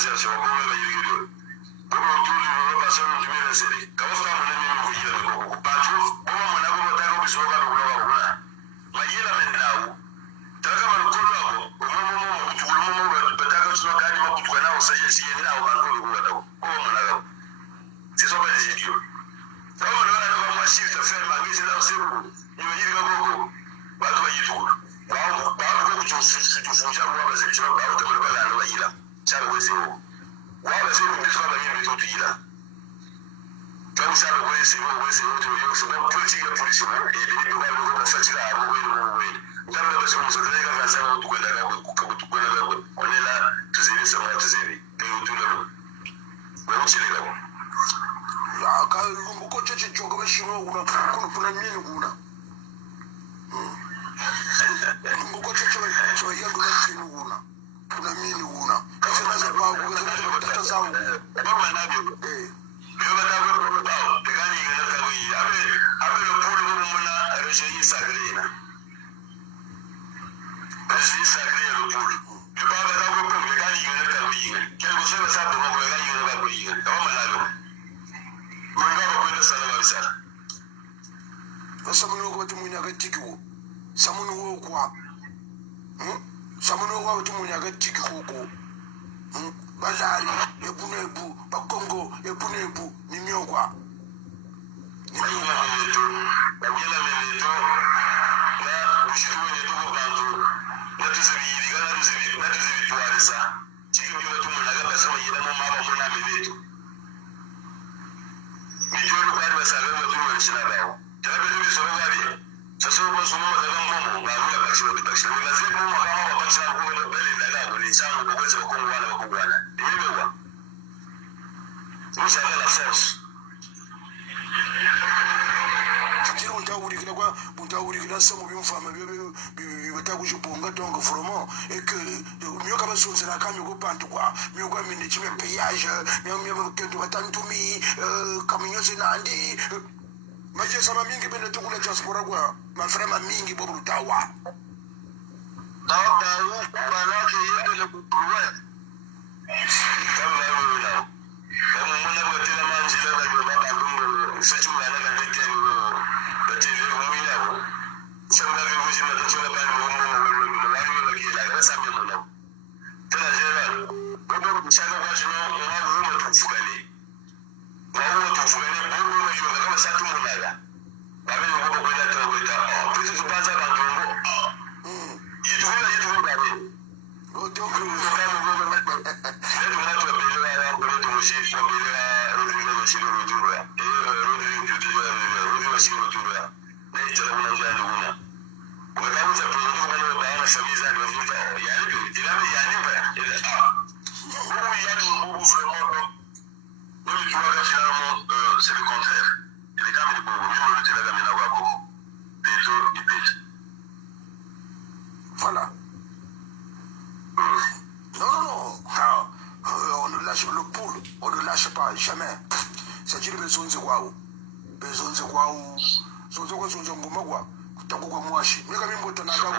cherche wa ko ba yiri do ko to ni ba sa no tumira seri ka wa fa mo na mi ko yira ko ba to ko mo na ko ta ko biso ka ko ba ma yila men dawo ta ka man ko ba ko mo to mo ba ta ka so ka di ma ku na o sa je si ni na o ba ko ko da ko mo na ga c'est ça ba des idiots ça mo na ba mo shift faire ma mise là c'est bon ni yiri ga ko ba ko yiri ko ba ko ko to su funja ko ba se ba ko ta ba la ba yila cha ko se o wa ba se ni so ba yiri to yila quand ça le voyez c'est autre chose c'est même politique et politique et les doigts le vont faire tirer à mourir dans la version de la guerre ça va tout là on est là tous les ça va tous les et tout là on c'est les là ya ka ko cheche jonga ba shino kuna mini kuna ko cheche ba yango ba shino kuna mini kuna kasi na za ba ko tata za ba ma na bio yo ba da ko ba te gani ga na ko yi abe lo pulu mo na rejeyi sagrina rejeyi sagrina lo pulu yo ba da ko te gani ga na ko yi ke ko se ba sa ko ga gani ga ko yi ba ma na lo mo ga ko da sala ba sala samuno ko tumunya ga tikiwo samuno wo kwa samuno ko tumunya ga tikiwo ko bazali ebunebu bakongo ebunebu nimyokwa nimyokwa banyela meleto na ushiwe ne to bantu na tuzibiri kana tuzibiri tuarisa chikimyo tumuna ga basama yela mo maba mo na meleto mijoro kwani basaga mo tuwa shina bawo tabe tubi so babi sasa bo so mo daga mo ga ruwa bakshiro bakshiro ga zai mo ga mo bakshiro ko da bele daga ko ni samu ko ko ko wala ko wala nimewa vous avez la force kira mutawurikira kwa mutawurikira samu bimfama byo batakujiponga donc vraiment et que mieux ka basonzela kamyo ko bantu kwa mieux kwa mine chime payage mieux kento batantumi kaminyo zinandi maje sama mingi bene tukula diaspora kwa mafrema mingi bobu utawa tawa bana ke yende le kuwa kama wewe kama mwana kwa tena manjila na kwa baba ngombe sechu ngana kana kene batele ngomila ko sanga ke kuji na tochola bana ngombe ngombe ngombe kila kana samye mona tena jera bobo mchana kwa jino ngombe tufukale ngombe tufukale bobo na yo kama satu mona babe ngombe kwenda taweta pitu tupaza bantu ngo yitu babe otoku c'est le contraire. Les gars, ils voilà. Non. On ne lâche le poule, on ne lâche pas jamais. C'est-à-dire besoin de quoi takuko mwashi mika mimbo tanaka ko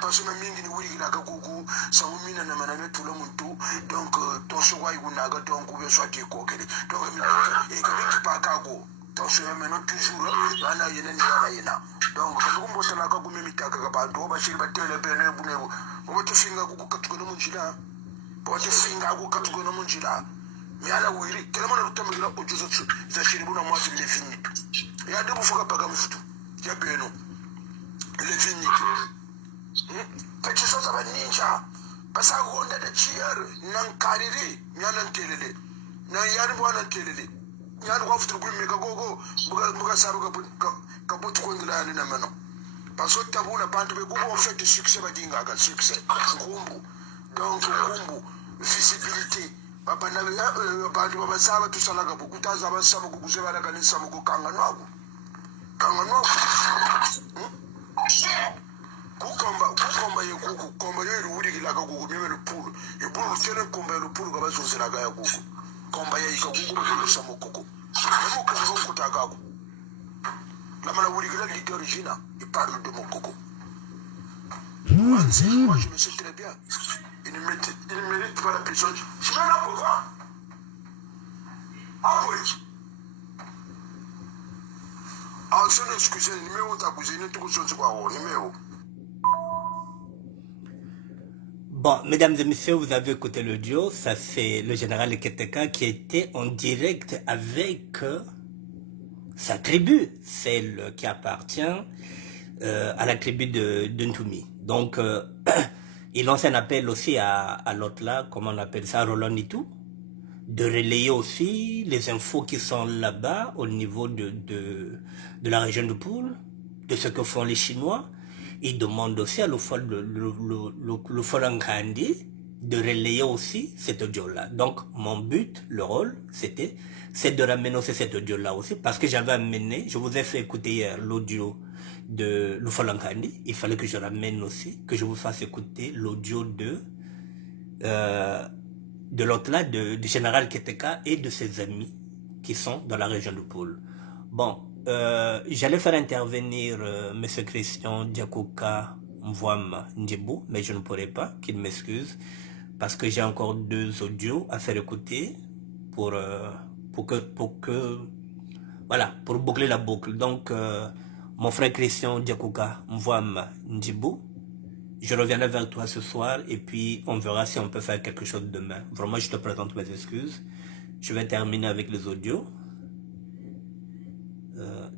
pasuna mingi ni wuri na kakuku sawumina na manane tula muntu donc tonso wa yunaga donc be swati ko kele donc mi e ka mingi pa kako tonso ya meno toujours yana yena donc ko mbo tanaka ko mimi taka ka bantu ba shiri batele bene bunebu bo tufinga ku katuko no munjira bo tufinga ku katuko no munjira miala wiri kele mona rutamira ojuzo za shiri buna mwasi le finito ya debu fuka paga mfutu ya beno le finito kachi soza ba ninja basa gonda da ciyar nan kariri mianan telele nan yari bwana telele nyani kwa futu gumi ka gogo buga sabu ka botu ko ngila ni na meno paso tabuna bantu be gogo en fait succès ba dinga ga succès ngumbu donc ngumbu visibilité baba na bantu baba saba tusalaga bukutaza basaba kukuzebala kanisa mukukanganwaku kukomba yekuku komba yeri wurikilaka kuku mime lupulu epulu tene komba yelupulu kabazuzilaka ya kuku komba yayika kuku bakulusa mukuku nemukuku kutakako lamana wurikila l'idée originale il parle de mukuku moi je me sais très bien il ne mérite pas la soji shimena pourquoi après son excuse numéro ta cousine tout chose quoi numéro. Bon, mesdames et messieurs, vous avez écouté l'audio. Ça, c'est le général Keteka qui était en direct avec sa tribu, celle qui appartient à la tribu de Ntoumi. Donc, il lance un appel aussi à l'autre là, comment on appelle ça, Roland Nitou, de relayer aussi les infos qui sont là-bas au niveau de la région de Poul, de ce que font les Chinois. Il demande aussi à le Folangandi de relayer aussi cet audio-là. Donc, mon but, le rôle, c'est de ramener aussi cet audio-là aussi, parce que j'avais amené, je vous ai fait écouter hier l'audio de Lufolangandi. Il fallait que je ramène aussi, que je vous fasse écouter l'audio de l'autre là, du général Keteka et de ses amis qui sont dans la région de Poul. Bon, j'allais faire intervenir M. Christian Diakouka Mvouam Ndjibou, mais je ne pourrais pas, qu'il m'excuse, parce que j'ai encore 2 audios à faire écouter pour boucler la boucle. Donc, mon frère Christian Diakouka Mvouam Ndjibou, je reviendrai vers toi ce soir et puis on verra si on peut faire quelque chose demain. Vraiment, je te présente mes excuses. Je vais terminer avec les audios.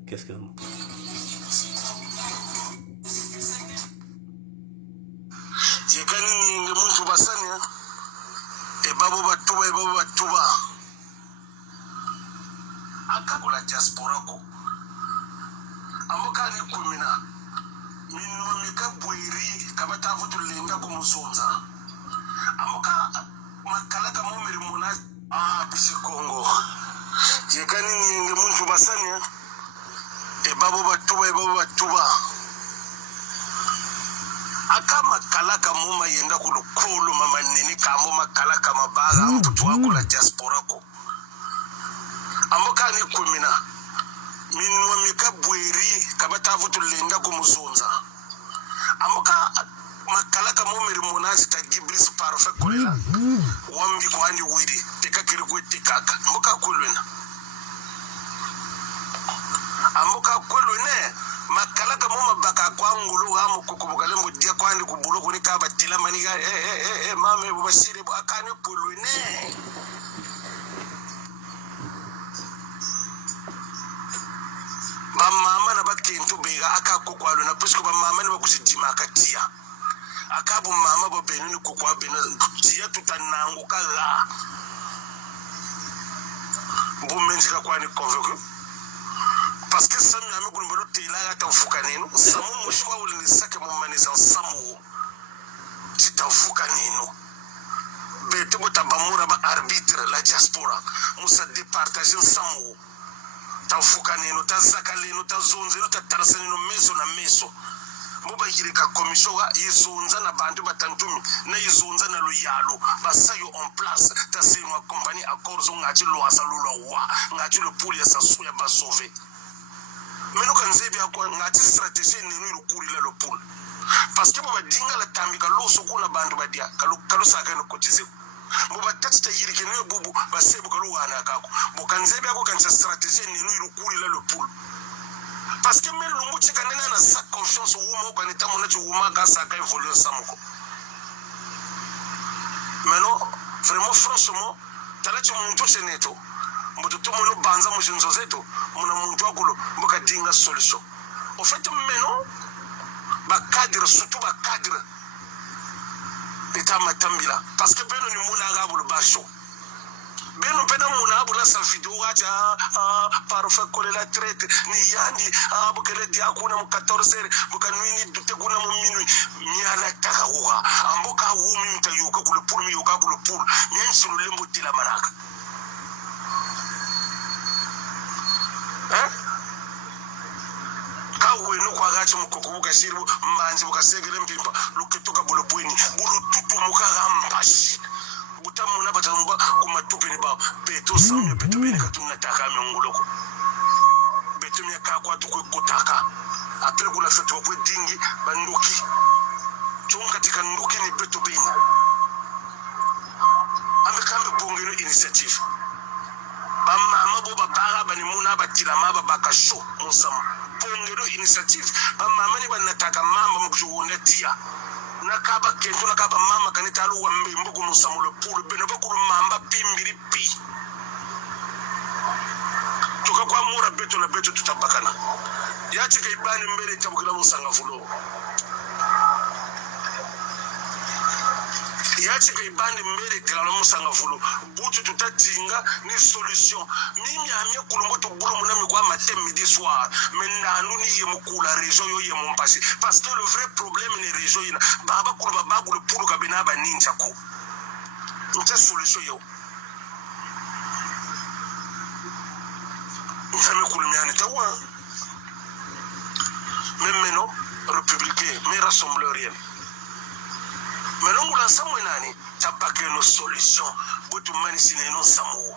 Qu'est-ce que... akakula diaspora ko amboka ni kumina minwa mikabwiri kabata vutu linda kumuzunza amboka makala kama umiri muna bisi Kongo jekani ni muntu basanya babo batuba akama kala kama muma yenda kulukulu mama nini kama makala kama baga mputu wakula diaspora ko amboka ni kumina minwa mikabwiri kabata vutu linda kumuzunza amboka makala kama umiri munazi ta gibris parfait kolela wambi kwani widi tekakiri kwetikaka amboka kulwena amboka kulwene makala kama mabaka kwangulu hamu kukubukale mudia kwani kubulu kuni kaba tilamani ga mame bubashiri akani kulwene bamama na bakintu bega akakukwalo na pusko bamama ni bakusitima akatia akabu mama bo benini kukwa bena tia tutanangu kala bumenzi ka kwani convaincu parce que ça n'a pas de tela ya tafuka neno samu mushwa uli sake mu manisa samu titafuka neno beto mutabamura ba arbitre la diaspora musa départager samu tafuka neno tazaka leno tazonze no tatarasa neno meso na meso muba yirika commission wa izunza na bantu batantumi na izunza na loyalo basayo en place tasinwa compagnie accords ngati loasa lulwa ngati le poli ya sasu ya ba sauver meno kanzebi akwa ngati stratégie nenu irukurila le poli parce que baba dinga la tambika loso kuna bantu badia kalusaka no kotize muba tatita yirike ne bubu basebu kaluwana kako bokanzebi akwa kanza stratégie nenu irukurila le poli parce que même lumbu chika nena na sa confiance wuma kwa nita mona chu wuma ka sa ka évoluer samuko maintenant vraiment franchement tala chu muntu cheneto mbuto to mono banza mu shinzo zetu muna muntu akulo mbuka dinga solution au fait maintenant ba cadre surtout ba cadre eta matambila parce que beno ni muna gabulo basho beno pena muna abula sa video wacha parfait coller la traite ni yandi bukele dia kuna mu 14h bukanwini dute kuna mu minuit mi ala takawa amboka wumi mtayuka kule pour mi yoka kule pour nyen sulu lembo tila maraka kawe kwa gachi mukoko bukashiribu mbanzi bukasegele mpimpa lukitoka bulopwini bulu tutu mukaga mpashi butamuna batamumba kumatupe ni ba beto samye beto bene katumna taka mongoloko beto mya kakwa tukwe kotaka apele kula fetu kwa dingi banduki chunga katika nduki ni beto bene initiative. Bamama bo babara bani muna batilama babaka show monsam. Pongero initiative. Bamama ni banataka mama mkujuone tia. Nakaba kento nakaba mama kanitalu wambe mbugu musamulo pulu benobakulu mamba pimbiri pi. Tuka kwa mura beto na beto tutabakana. Yachi kaibani mbele tabukila musanga fulo. Yachi kaibani mbele tabukila musanga fulo. Butu tutatinga ni solution. Mimi amia kulumbo tuburo munami kwa matin midi soir. Menanu ni yemukula région yo yemumpasi. Parce que le vrai problème ni région yina. Baba kulba babu le pulu kabina ba ninja ko. Nte solution yo. Nfame kulmiani tawa. Même maintenant, républicain, mais rassembleur. Maintenant, nous lançons nani, t'as pas que nos solutions, pour tout manisiner nos samots.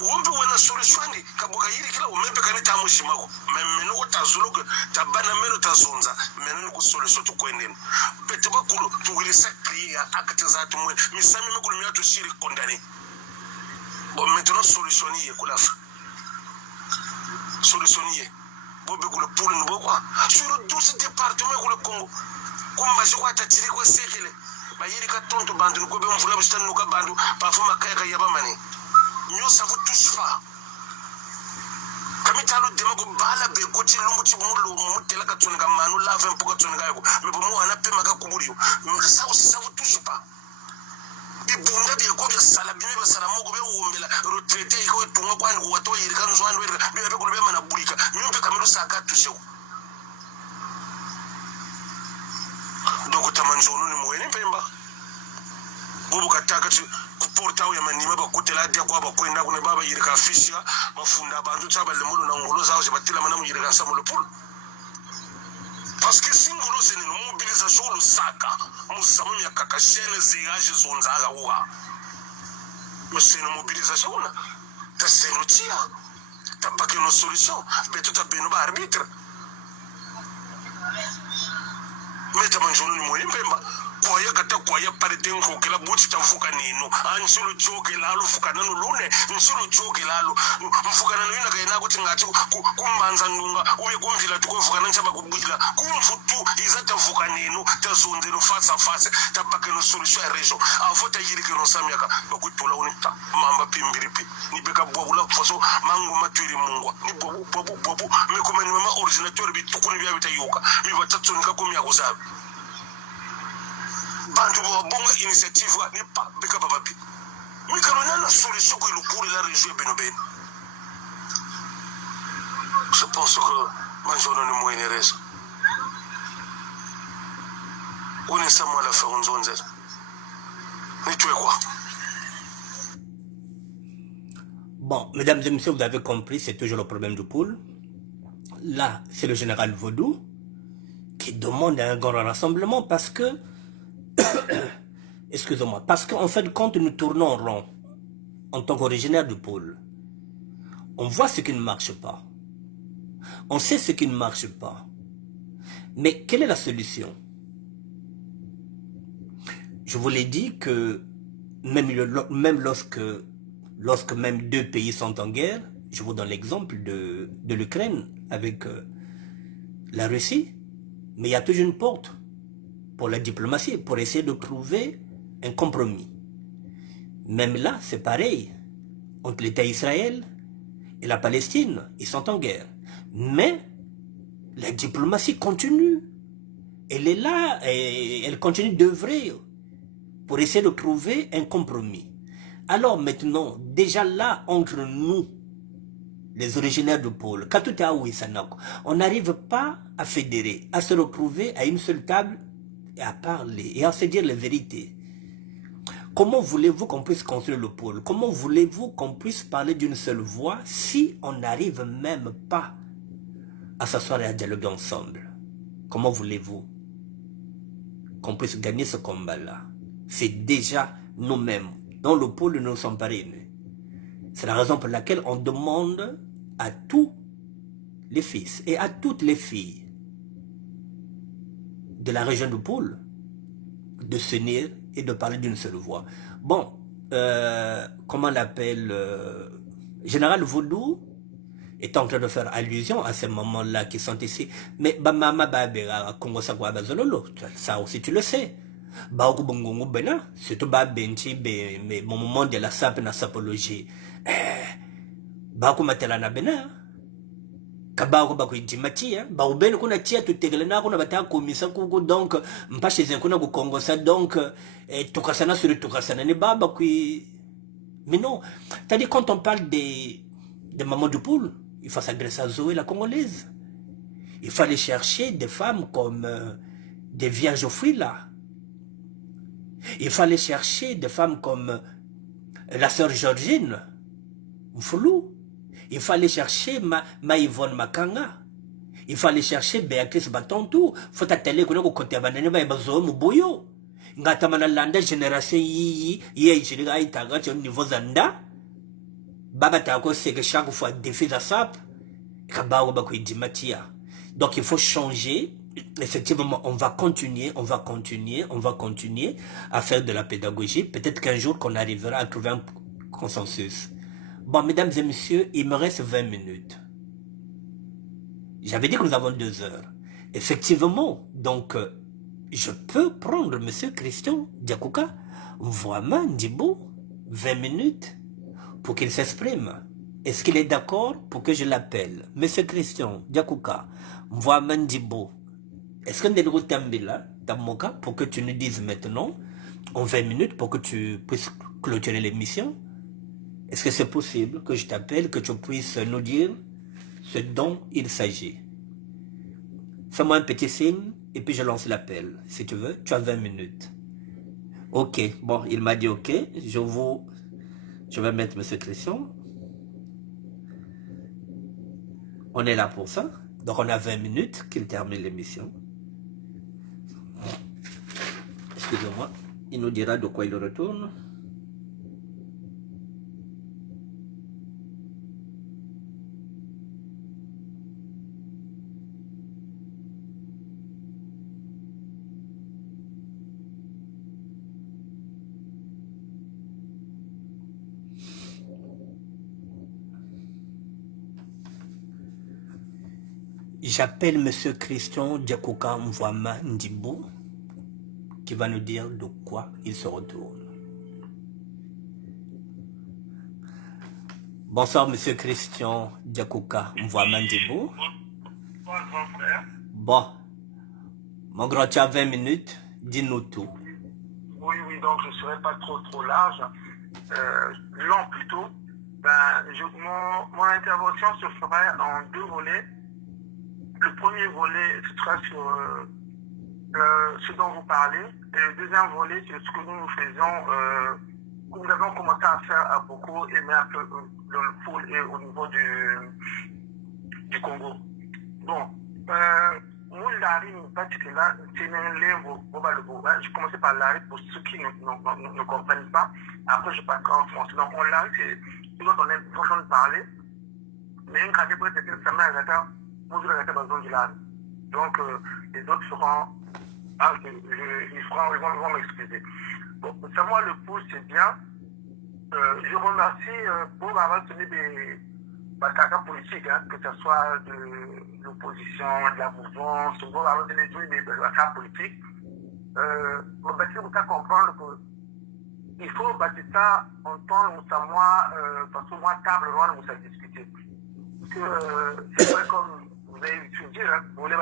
Wumbi wana solution ni kabuka yiri kila umebe kanita amushimako. Maintenant, tazuluke, tabana meno tazunza, maintenant ku solution tu kwendeni. Bete bakulu tuwilisa kriya akate za tumwe, misami mekulu miatu shiri kondani. Bon, maintenant solution ni kulafa. Solution ni bobe kule pulu nubokwa sur 12 départements kule Congo kumba jikwa tatiri kwa sekele bayiri ka tonto bandu ko be mvula bistanu nuka bandu pafuma kaya ka yabamani nyo savu touche kamitalo demago bala be koti lumbu chimulo mutela ka tsonga manu lave mpuka tsonga yako mebo mo anapema ka kuburiyo savu touche pas bibunda bye ko bya sala bime basala mogo be wombela retraité ko tunga kwani ko wato yiri kan zwandu be ko be mana burika nyumbe kamero saka tushe donc tamanjono ni mwene pemba bubu kataka ku portao ya manima ba kutela dia kwa ba kwenda kuna baba yiri ka fishia mafunda bantu chaba lemulo na ngolo zao zibatila mana mu yiri ka samulo pul parce que singolo c'est une mobilisation le saka musamu ya kakashene zigaje zonzaga wa mais c'est une mobilisation là c'est une tia t'as pas que nos solutions mais tout a beno ba arbitre mais t'as mangé nous moyen pemba kwaya kata kwaya parete ngokela buti tafuka nino ansulu joke lalo fuka nanu lune nsulu joke lalo mfuka nanu ina kaina kuti ngati kumbanza ndunga ube kumvila tukovuka nanchaba kubwila kumfutu izata fuka nino tazonzelo face à face tapake no solution ya région avota yirike no samyaka bakutula unita mamba pimbiripi ni beka bwabula faso mango matwiri mungwa ni bobu mekomani mama originateur bitukuni bya bitayoka bibatatsonika kumya kuzabe bantu bonga initiative ni pa beka papi mikalona na solution ko ilukuri la région benoben je pense que manjono ni moyen raison on est sama la faire onze ni tu es quoi. Bon, mesdames et messieurs, vous avez compris, c'est toujours le problème du pôle. Là, c'est le général Vaudou qui demande un grand rassemblement parce que excusez-moi, parce qu'en fait, quand nous tournons en rond, en tant qu'originaire du pôle, on voit ce qui ne marche pas. On sait ce qui ne marche pas. Mais quelle est la solution? Je vous l'ai dit que même lorsque même deux pays sont en guerre, je vous donne l'exemple de l'Ukraine avec la Russie, mais il y a toujours une porte pour la diplomatie, pour essayer de trouver un compromis. Même là, c'est pareil. Entre l'État d'Israël et la Palestine, ils sont en guerre. Mais la diplomatie continue. Elle est là et elle continue d'œuvrer pour essayer de trouver un compromis. Alors maintenant, déjà là, entre nous, les originaires du pôle, on n'arrive pas à fédérer, à se retrouver à une seule table et à parler et à se dire les vérités. Comment voulez-vous qu'on puisse construire le pôle? Comment voulez-vous qu'on puisse parler d'une seule voix si on n'arrive même pas à s'asseoir et à dialoguer ensemble? Comment voulez-vous qu'on puisse gagner ce combat-là? C'est déjà nous-mêmes. Dans le pôle, nous ne sommes pas réunis. C'est la raison pour laquelle on demande à tous les fils et à toutes les filles de la région du pôle de s'unir et de parler d'une seule voix. Bon, comment on l'appelle, Général Vaudou est en train de faire allusion à ces moments-là qui sont ici. Mais Bamama Babera, Congo Sakwa Bazololo, ça aussi tu le sais. Baoku Bongongo Bena, surtout Babenti, mais mon moment de la sape na sapologie. Baoku Matelana Bena. Kabako bako ijimatia ba ubene kuna tia tutegele na kuna bataka komisa kuku donc mpashe zen kuna kukongo ça donc tukasana sur tukasana ne baba kui mais non t'as dit quand on parle des mamans de poule il faut s'adresser à Zoé la congolaise il faut aller chercher des femmes comme des vierges au fruit là il faut aller chercher des femmes comme la sœur Georgine Mfoulou. Il fallait chercher Yvonne Makanga. Il fallait chercher Béatrice Batontou. Faut t'atteler qu'on a côté abanene ba bazo muboyo. Ngata manalanda génération yi jiriga itaga au niveau zanda. Baba tako c'est que chaque fois défi za sap kabago ba ko idimatia. Donc il faut changer. Effectivement, on va continuer à faire de la pédagogie. Peut-être qu'un jour qu'on arrivera à trouver un consensus. Bon, mesdames et messieurs, il me reste 20 minutes. J'avais dit que nous avons 2 heures. Effectivement, donc, je peux prendre monsieur Christian Diakouka, Mvouama Ndibo, 20 minutes, pour qu'il s'exprime. Est-ce qu'il est d'accord pour que je l'appelle? Monsieur Christian Diakouka, Mvouama Ndibo, est-ce que Ndelo Tambila, Tamoka, pour que tu nous dises maintenant, en 20 minutes, pour que tu puisses clôturer l'émission? Est-ce que c'est possible que je t'appelle, que tu puisses nous dire ce dont il s'agit? Fais-moi un petit signe et puis je lance l'appel. Si tu veux, tu as 20 minutes. Ok, bon, il m'a dit ok. Je vais mettre M. Christian. On est là pour ça. Donc on a 20 minutes qu'il termine l'émission. Excusez-moi. Il nous dira de quoi il retourne. J'appelle M. Christian Diakouka Mvouama Ndibou qui va nous dire de quoi il se retourne. Bonsoir M. Christian Diakouka Mvouama Ndibou. Bonsoir frère. Bon, mon grand, tu as 20 minutes, dis-nous tout. Oui, donc je ne serai pas trop large, long plutôt. Mon intervention se fera en 2 volets. Le premier volet se sera sur ce dont vous parlez, et le deuxième volet sur ce que nous faisons, que nous avons commencé à faire à beaucoup, et même un peu dans le pôle et au niveau du Congo. Bon, moi, l'ARI, je commençais par l'ARI pour ceux qui ne comprennent pas. Après, je passerai en français. Donc, l'ARI, c'est ce dont on est en train de parler. Mais une grande époque, c'est que ça m'a donc, les autres seront, ils vont m'excuser. Bon, Samuel Le Poul, c'est bien. Je remercie pour avoir tenu des batailles politiques, hein, que ce soit de l'opposition, de la mouvance, pour avoir tenu des batailles politiques. On va essayer de comprendre qu'il faut bâtir ça en temps où ça parce que moi, table ronde, où ça discuter. Parce que c'est vrai comme vous avez étudié, vous voulez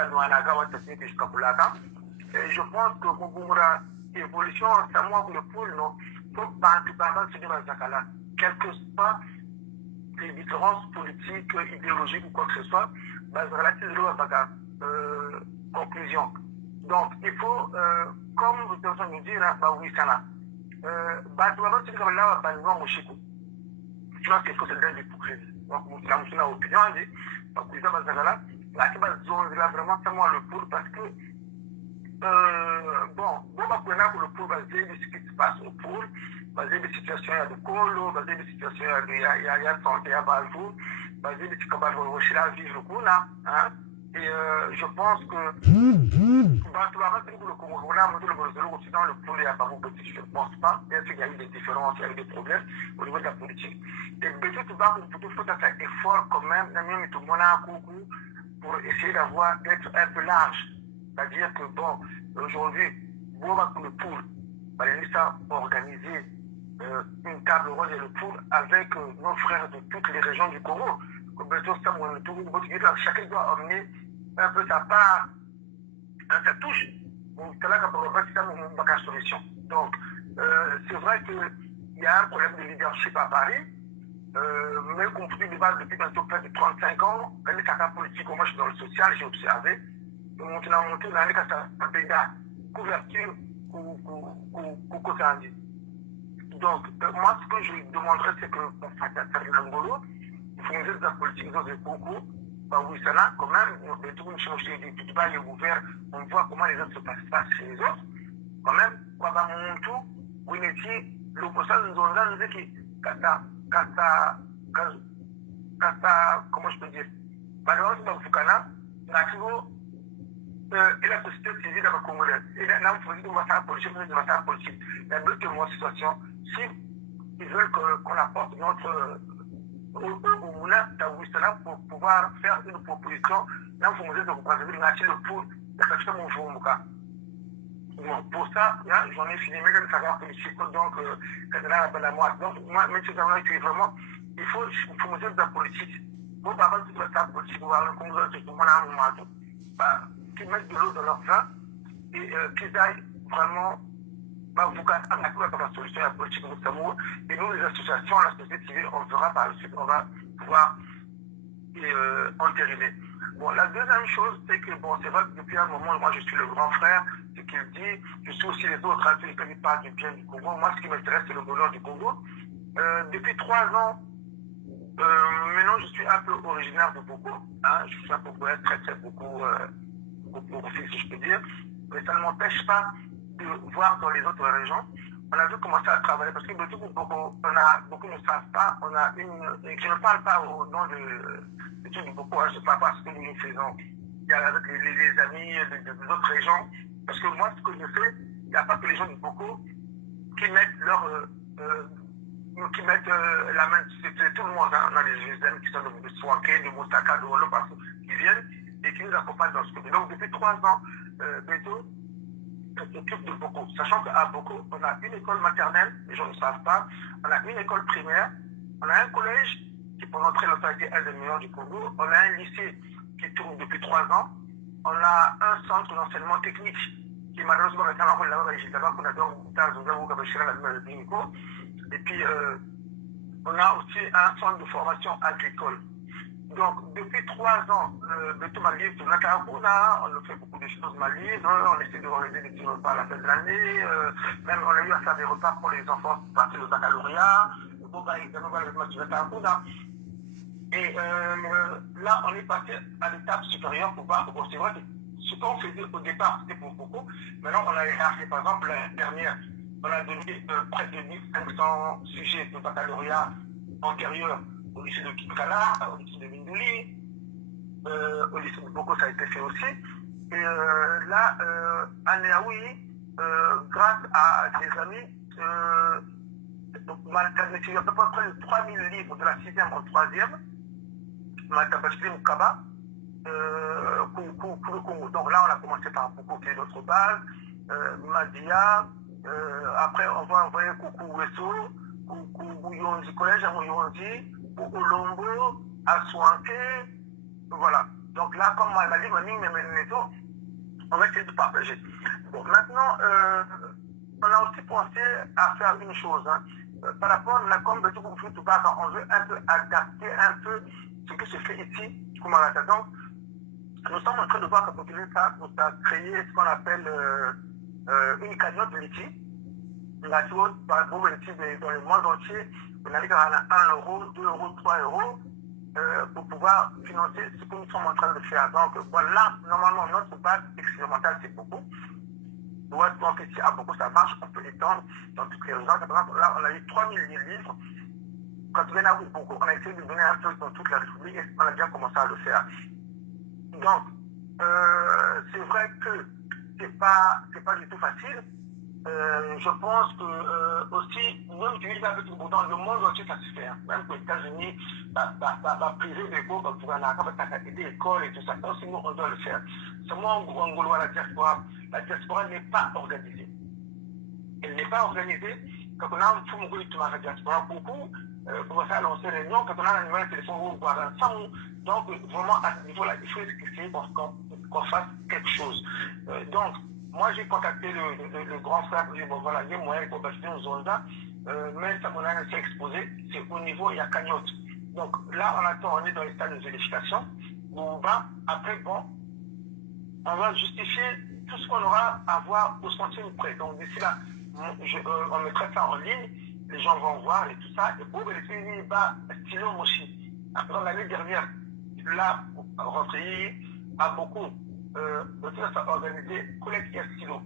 et je pense que pour l'évolution, c'est moi le pôle, non, faut pas quelles que soient les différences politiques, idéologiques ou quoi que ce soit, relativement à la conclusion. Donc, il faut, comme vous êtes en train de nous dire, oui, ça là. Je pense qu'il faut se donner l'hypocrisie. Donc, nous avons une opinion, donc, vous avez là, vraiment, c'est moi le pôle parce que, le pôle, basé sur ce qui se passe au pôle, basé sur les situations de Colo, basé sur les situations de santé à Balfour, basé sur ce qu'on va vivre au Kuna, hein, Et je pense que le Congo, on a monté le Occident, le poulet à Babou Petit, je ne pense pas. Bien sûr, il y a eu des différences, il y a eu des problèmes au niveau de la politique. Et Bété Touba, il faut faire un effort quand même, pour essayer d'avoir, d'être un peu large. C'est-à-dire que, bon, aujourd'hui, Boba pour le pool, Balenissa a organisé une table ronde et le pool avec nos frères de toutes les régions du Congo. Chacun doit emmener un peu sa part, sa touche. C'est là qu'on va pas solution. Donc, c'est vrai qu'il y a un problème de leadership à Paris, mais qu'on peut débattre depuis bientôt près de 35 ans. Les caractères politiques, moi je suis dans le social, j'ai observé. On a une couverture ou côté indien. Donc, moi, ce que je demanderais, c'est que pour Ferdinand Ngolo, il faut nous aider dans la politique de Congo. Oui, c'est là, quand même, les ouvert, on voit comment les autres se passent chez les autres. Quand même, quoi, mon tour, oui, mais si l'opposition nous a dit comment je peux dire, malheureusement, Fukana, et la société civile dans le Congo, et là, on fait une massacre politique. Il y a deux témoins de situation. Si ils veulent qu'on apporte notre pour pouvoir faire une proposition, là, il faut nous aider le pour pour ça, j'en ai fini, mais je ne sais pas politique, donc, moi, mais c'est vraiment, il faut nous aider dans la politique. Pour parler de la politique, pour voir le Congo, c'est tout le monde qui mettent de l'eau dans leur vin et qu'ils aillent vraiment vous la solution à la politique de Samour. Et nous, les associations, la société civile, on verra par la suite, on va pouvoir entériner. Bon, la deuxième chose, c'est que, bon, c'est vrai que depuis un moment, moi, je suis le grand frère, c'est qu'il dit, je suis aussi les autres, hein, qui parlent du bien du Congo. Moi, ce qui m'intéresse, c'est le bonheur du Congo. Depuis 3 ans, maintenant, je suis un peu originaire de Boko. Hein, je suis un peu très beaucoup aussi, si je peux dire. Mais ça ne m'empêche pas de voir dans les autres régions. On a vu commencer à travailler parce que beaucoup ne savent pas. On a je ne parle pas au nom de tout du Boko, hein, je ne parle pas ce que nous faisons. Il y a avec les amis de d'autres régions. Parce que moi, ce que je fais, il n'y a pas que les gens du Boko qui mettent la main, c'est tout le monde. Hein. On a des amis qui sont de Swanké, de Moussaka, de Wolo, qui viennent et qui nous accompagnent dans ce que. Donc, depuis 3 ans, Béto s'occupe de Boko. Sachant qu'à Boko, on a une école maternelle, les gens ne savent pas, on a une école primaire, on a un collège qui pendant très longtemps a été un des meilleurs du Congo, on a un lycée qui tourne depuis 3 ans, on a un centre d'enseignement technique qui malheureusement est à la rôle là-bas, qu'on adore, et puis on a aussi un centre de formation agricole. Donc, depuis 3 ans, Béto Malise, on a fait beaucoup de choses Malise, on essaie de réaliser des petits repas à la fin de l'année, même on a eu à faire des repas pour les enfants partir au baccalauréat, et là, on est passé à l'étape supérieure pour voir, bon, c'est vrai que ce qu'on faisait au départ, c'était pour beaucoup, maintenant on a élargi, par exemple, l'année dernière, on a donné près de 1500 sujets de baccalauréat antérieurs au lycée de Kinkala, au lycée de Mindouli, au lycée de Boko, ça a été fait aussi. Et là, à Néaoui, grâce à des amis, il y a à peu près 3000 livres de la 6e au 3e, Matabashli Mukaba, pour le Congo. Donc là, on a commencé par Boko, qui est notre base, Madia, après on va envoyer Koukou Wesso, Koukou Yonzi, collège à Yonzi, Olombo, à Swanké, voilà. Donc là, comme on a dit, on va essayer de partager. Bon, maintenant, on a aussi pensé à faire une chose. Hein. Par rapport à la com de Touba, on veut un peu adapter un peu ce qui se fait ici, comme à la donc, nous sommes en train de voir que pour ça créer ce qu'on appelle une cagnotte de Litchi. La chose, par exemple, dans le monde entier, on a 1 euro, 2 euros, 3 euros pour pouvoir financer ce que nous sommes en train de faire. Donc voilà, normalement, notre base expérimentale, c'est beaucoup. Donc ici, à beaucoup, ça marche, on peut étendre dans toutes les régions. Là, on a eu 3000 livres. Quand on vient à beaucoup, on a essayé de donner un peu dans toute la République et on a bien commencé à le faire. Donc, c'est vrai que c'est pas du tout facile. Je pense que aussi, même tu dis avec dans le monde entier, ça se fait. Hein. Même aux États-Unis, privé des cours pour aider l'école et tout ça. Aussi, nous, on doit le faire. Seulement, en Gaulois, la diaspora n'est pas organisée. Elle n'est pas organisée. Quand on a un fou, tu m'as la diaspora beaucoup, pour faire lancer les réunions, quand on a un numéro de téléphone, on voit un sang. Donc, vraiment, à ce niveau-là, il faut essayer qu'on fasse quelque chose. Donc, moi, j'ai contacté le grand frère pour dire, bon, voilà, il y a moyen pour passer une zone là, mais ça, mon âme s'est exposé, c'est au niveau, il y a cagnotte. Donc, là, on attend, on est dans les stades de vérification, où on va, après, bon, on va justifier tout ce qu'on aura à voir au centime près. Donc, d'ici là, on mettra ça en ligne, les gens vont voir et tout ça, et pour les pays, stylo mochi. Après, l'année dernière, là, rentré à beaucoup. Donc ça a organisé collecte stylo.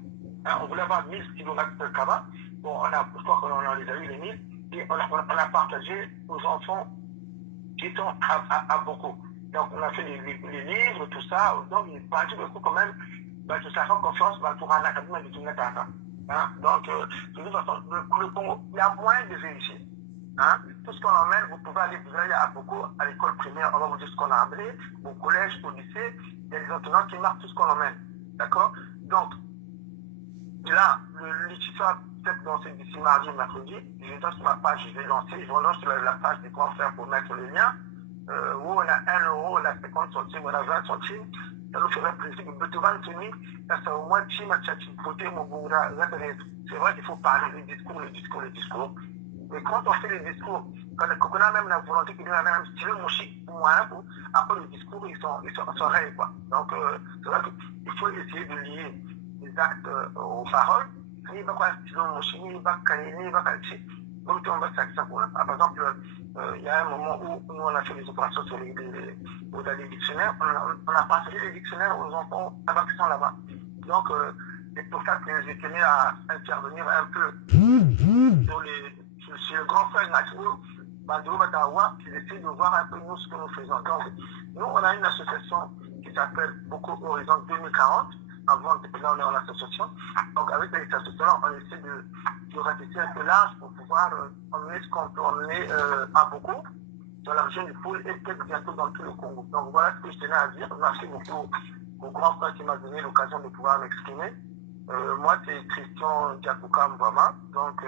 Hein, on voulait avoir 1000 stylos de Kaba. Bon, je crois qu'on en les a eu les 1000. Et on a partagé aux enfants qui sont à beaucoup. Donc on a fait les livres, tout ça. Donc il paraît beaucoup quand même, tout ça fait confiance pour un académie de tout le temps. Hein? Donc, de toute façon, le Congo, il y a moyen de vérifier. Hein? Tout ce qu'on emmène, vous pouvez aller à beaucoup à l'école primaire, on va vous dire ce qu'on a amené, au collège, au lycée, il y a des enseignants qui marquent tout ce qu'on emmène. D'accord? Donc, là, l'histoire, peut-être dans cette d'ici mardi ou mercredi, je donne sur ma page, je vais lancer, je relance sur la page des grands frères pour mettre le lien, où on a 1 euro, on a 50 centimes, on a 20 centimes. Ça nous ferait plaisir de Beethoven tenir, ça c'est au moins Chima Tchatchi, côté Mogoura, c'est vrai qu'il faut parler, le discours. Mais quand on fait les discours, quand on a même la volonté qu'il y a même style mouchi, après le discours, ils sont réels, quoi. Donc, c'est vrai qu'il faut essayer de lier les actes aux paroles. Ni va quoi style mouchi, ni va caler, ni va caler. Donc, on va faire ça pour par exemple, il y a un moment où nous, on a fait des opérations sur les dictionnaires. On a partagé les dictionnaires aux enfants qui sont là-bas. Donc, c'est pour ça que j'ai tenu à intervenir un peu sur le grand frère Natou, Bandou Batawa, qui essaie de voir un peu nous ce que nous faisons. Donc, nous, on a une association qui s'appelle Beaucoup Horizon 2040. Avant, depuis là, on est en association. Donc, avec cette association, on essaie de ratisser un peu large pour pouvoir emmener ce qu'on peut emmener à beaucoup dans la région du Pôle et peut-être bientôt dans tout le Congo. Donc, voilà ce que je tenais à dire. Merci beaucoup au grand frère qui m'a donné l'occasion de pouvoir m'exprimer. Moi, c'est Christian Diakouka Mbama. Donc,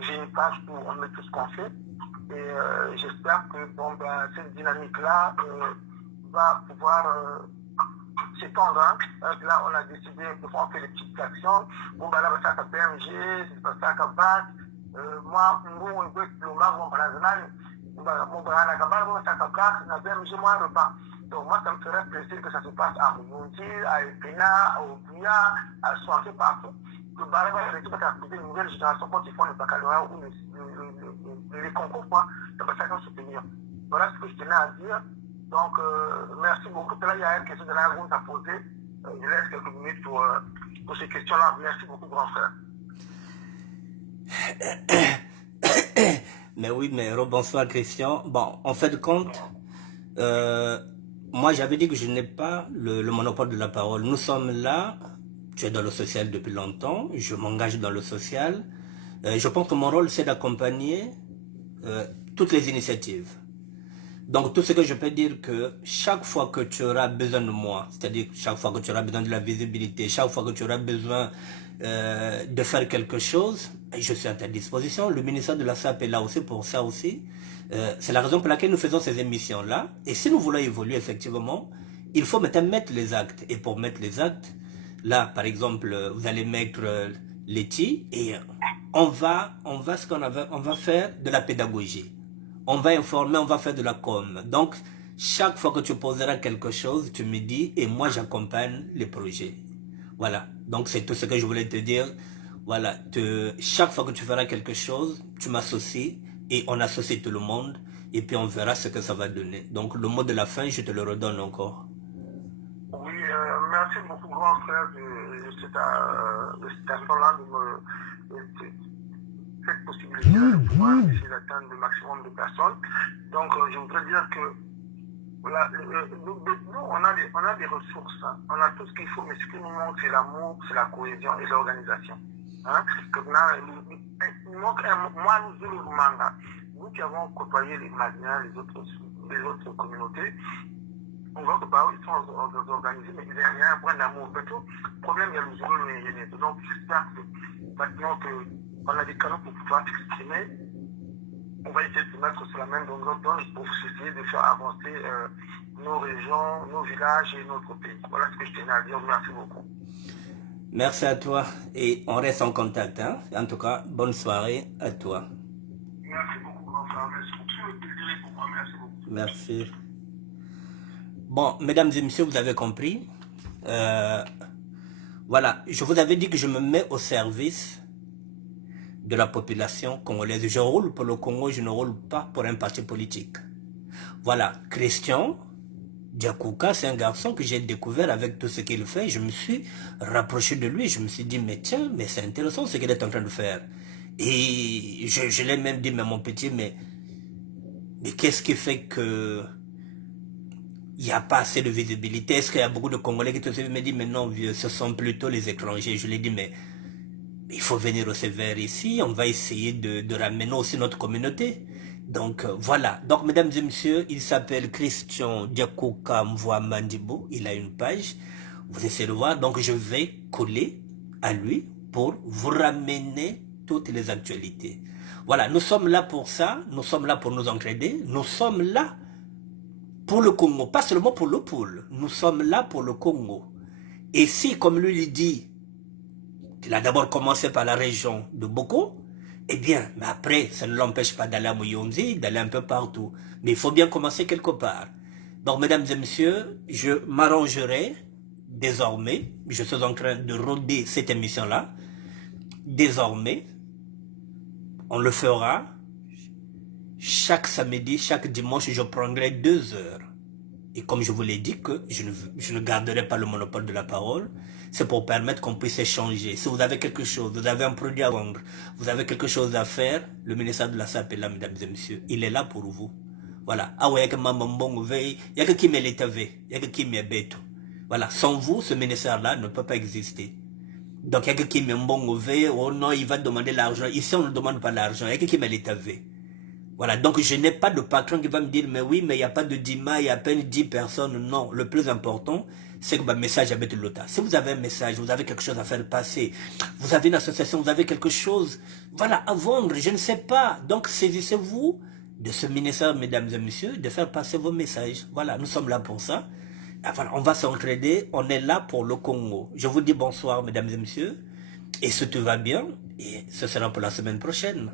j'ai une page où on met tout ce qu'on fait. Et j'espère que cette dynamique-là va pouvoir s'étendre. Hein. Là, on a décidé de faire des petites actions. Bon, là, ça va BMG, ça va BAC. Moi, on veut que le mag, on va la BMG, moi, un repas. Donc, moi, ça me ferait plaisir que ça se passe à Roundi, à Epina, à Obuya, à Soirée, partout. Que Baraba et l'équipe a trouvé une nouvelle génération quand ils font le baccalauréat ou les concours, quoi, ça va chacun se tenir. Voilà ce que je tenais à dire. Donc, merci beaucoup. Là, il y a une question de la route à poser. Je laisse quelques minutes pour ces questions-là. Merci beaucoup, grand frère. Mais oui, mais rebonsoir Christian. Bon, en fait de compte, moi j'avais dit que je n'ai pas le monopole de la parole. Nous sommes là, tu es dans le social depuis longtemps, je m'engage dans le social. Je pense que mon rôle c'est d'accompagner toutes les initiatives. Donc tout ce que je peux dire que chaque fois que tu auras besoin de moi, c'est-à-dire chaque fois que tu auras besoin de la visibilité, chaque fois que tu auras besoin de faire quelque chose, je suis à ta disposition. Le ministère de la SAP est là aussi pour ça aussi. C'est la raison pour laquelle nous faisons ces émissions-là. Et si nous voulons évoluer effectivement, il faut maintenant mettre les actes. Et pour mettre les actes, là par exemple, vous allez mettre l'ETI et on va faire de la pédagogie. On va informer, on va faire de la com. Donc, chaque fois que tu poseras quelque chose, tu me dis et moi j'accompagne les projets. Voilà. Donc, c'est tout ce que je voulais te dire. Voilà. Chaque fois que tu feras quelque chose, tu m'associes et on associe tout le monde et puis on verra ce que ça va donner. Donc, le mot de la fin, je te le redonne encore. Oui, merci beaucoup, grand frère, de cette instant-là, cette possibilité de pouvoir essayer d'atteindre le maximum de personnes. Donc, je voudrais dire que Voilà, nous, on a des ressources, hein. On a tout ce qu'il faut, mais ce qui nous manque, c'est l'amour, c'est la cohésion et l'organisation. Hein? Il manque moi, nous, Manga, nous qui avons côtoyé les Maliens, les autres communautés, on voit que bah, ils sont organisés, mais il y a un point d'amour. Mais tout le problème, il y a le Zulu et les Yéné. Donc, j'espère que maintenant qu'on a des canaux pour pouvoir s'exprimer, on va essayer de se mettre sur la même longueur d'onde pour essayer de faire avancer nos régions, nos villages et notre pays. Voilà ce que je tenais à dire. Merci beaucoup. Merci à toi et on reste en contact. Hein? En tout cas, bonne soirée à toi. Merci beaucoup, grand frère. Merci beaucoup. Le plaisir est pour moi. Merci beaucoup. Merci. Bon, mesdames et messieurs, vous avez compris. Voilà, je vous avais dit que je me mets au service de la population congolaise. Je roule pour le Congo, je ne roule pas pour un parti politique. Voilà, Christian Diakouka, c'est un garçon que j'ai découvert avec tout ce qu'il fait. Je me suis rapproché de lui, je me suis dit, mais tiens, mais c'est intéressant ce qu'il est en train de faire. Et je l'ai même dit, mais mon petit, mais qu'est-ce qui fait que il n'y a pas assez de visibilité? Est-ce qu'il y a beaucoup de Congolais qui te suivent? Me dit, mais non, vieux, ce sont plutôt les étrangers. Je lui ai dit, mais il faut venir aussi vers ici, on va essayer de ramener aussi notre communauté. Donc voilà, donc mesdames et messieurs, il s'appelle Christian Diakouka Mvoa Mandibo, il a une page, vous essayez de voir, donc je vais coller à lui pour vous ramener toutes les actualités. Voilà, nous sommes là pour ça, nous sommes là pour nous entraider, nous sommes là pour le Congo, pas seulement pour le pôle, nous sommes là pour le Congo. Et si, comme lui il dit, il a d'abord commencé par la région de Boko, eh bien, mais après, ça ne l'empêche pas d'aller à Mouyonzi, d'aller un peu partout. Mais il faut bien commencer quelque part. Donc, mesdames et messieurs, je m'arrangerai désormais, je suis en train de roder cette émission-là, désormais, on le fera chaque samedi, chaque dimanche, je prendrai 2 heures. Et comme je vous l'ai dit que je ne garderai pas le monopole de la parole, c'est pour permettre qu'on puisse échanger. Si vous avez quelque chose, vous avez un produit à vendre, vous avez quelque chose à faire, le ministère de la SAP est là, mesdames et messieurs. Il est là pour vous. Voilà. Ah ouais, il y a que Mamambong veille, il y a que qui me l'étave, il y a que qui me bête. Voilà. Sans vous, ce ministère-là ne peut pas exister. Donc il y a que qui me mbong veille, oh non, il va demander l'argent. Ici, on ne demande pas l'argent, il y a que qui me l'étave. Voilà, donc je n'ai pas de patron qui va me dire, mais oui, mais il n'y a pas de Dima, il y a à peine 10 personnes. Non, le plus important, c'est que le message avec l'OTA. Si vous avez un message, vous avez quelque chose à faire passer, vous avez une association, vous avez quelque chose, voilà, à vendre, je ne sais pas. Donc saisissez-vous de ce ministère, mesdames et messieurs, de faire passer vos messages. Voilà, nous sommes là pour ça. Voilà, on va s'entraider, on est là pour le Congo. Je vous dis bonsoir, mesdames et messieurs, et si tout va bien, et ce sera pour la semaine prochaine.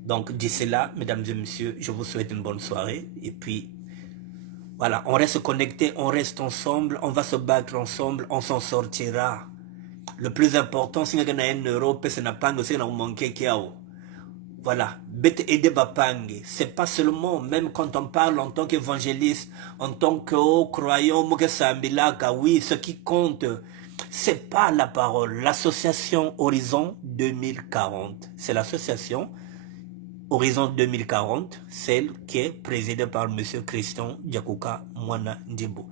Donc d'ici là, mesdames et messieurs, je vous souhaite une bonne soirée. Et puis, voilà, on reste connectés, on reste ensemble, on va se battre ensemble, on s'en sortira. Le plus important, c'est qu'il y a 1 euro, c'est qu'il y a manqué qui a. Voilà, bête aider Bapangue. C'est pas seulement, même quand on parle en tant qu'évangéliste, en tant que croyant, oui, ce qui compte, c'est pas la parole. L'association Horizon 2040, c'est l'association Horizon 2040, celle qui est présidée par M. Christian Diakouka Mwana Ndibo.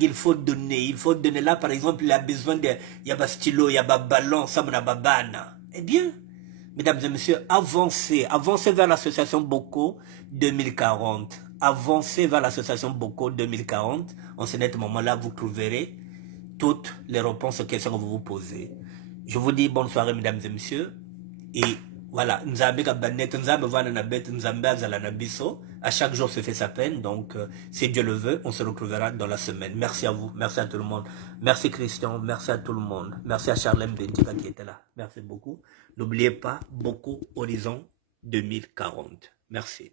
Il faut donner là, par exemple, il a besoin de, il y a un stylo, il y a un ballon, ça m'a babana. Eh bien, mesdames et messieurs, avancez vers l'association Boko 2040. Avancez vers l'association Boko 2040. En ce moment-là, vous trouverez toutes les réponses aux questions que vous vous posez. Je vous dis bonne soirée, mesdames et messieurs, et voilà, à chaque jour se fait sa peine, donc si Dieu le veut, on se retrouvera dans la semaine. Merci à vous, merci à tout le monde. Merci Christian, merci à tout le monde. Merci à Charlène Bendiga qui était là. Merci beaucoup. N'oubliez pas, Boko Horizon 2040. Merci.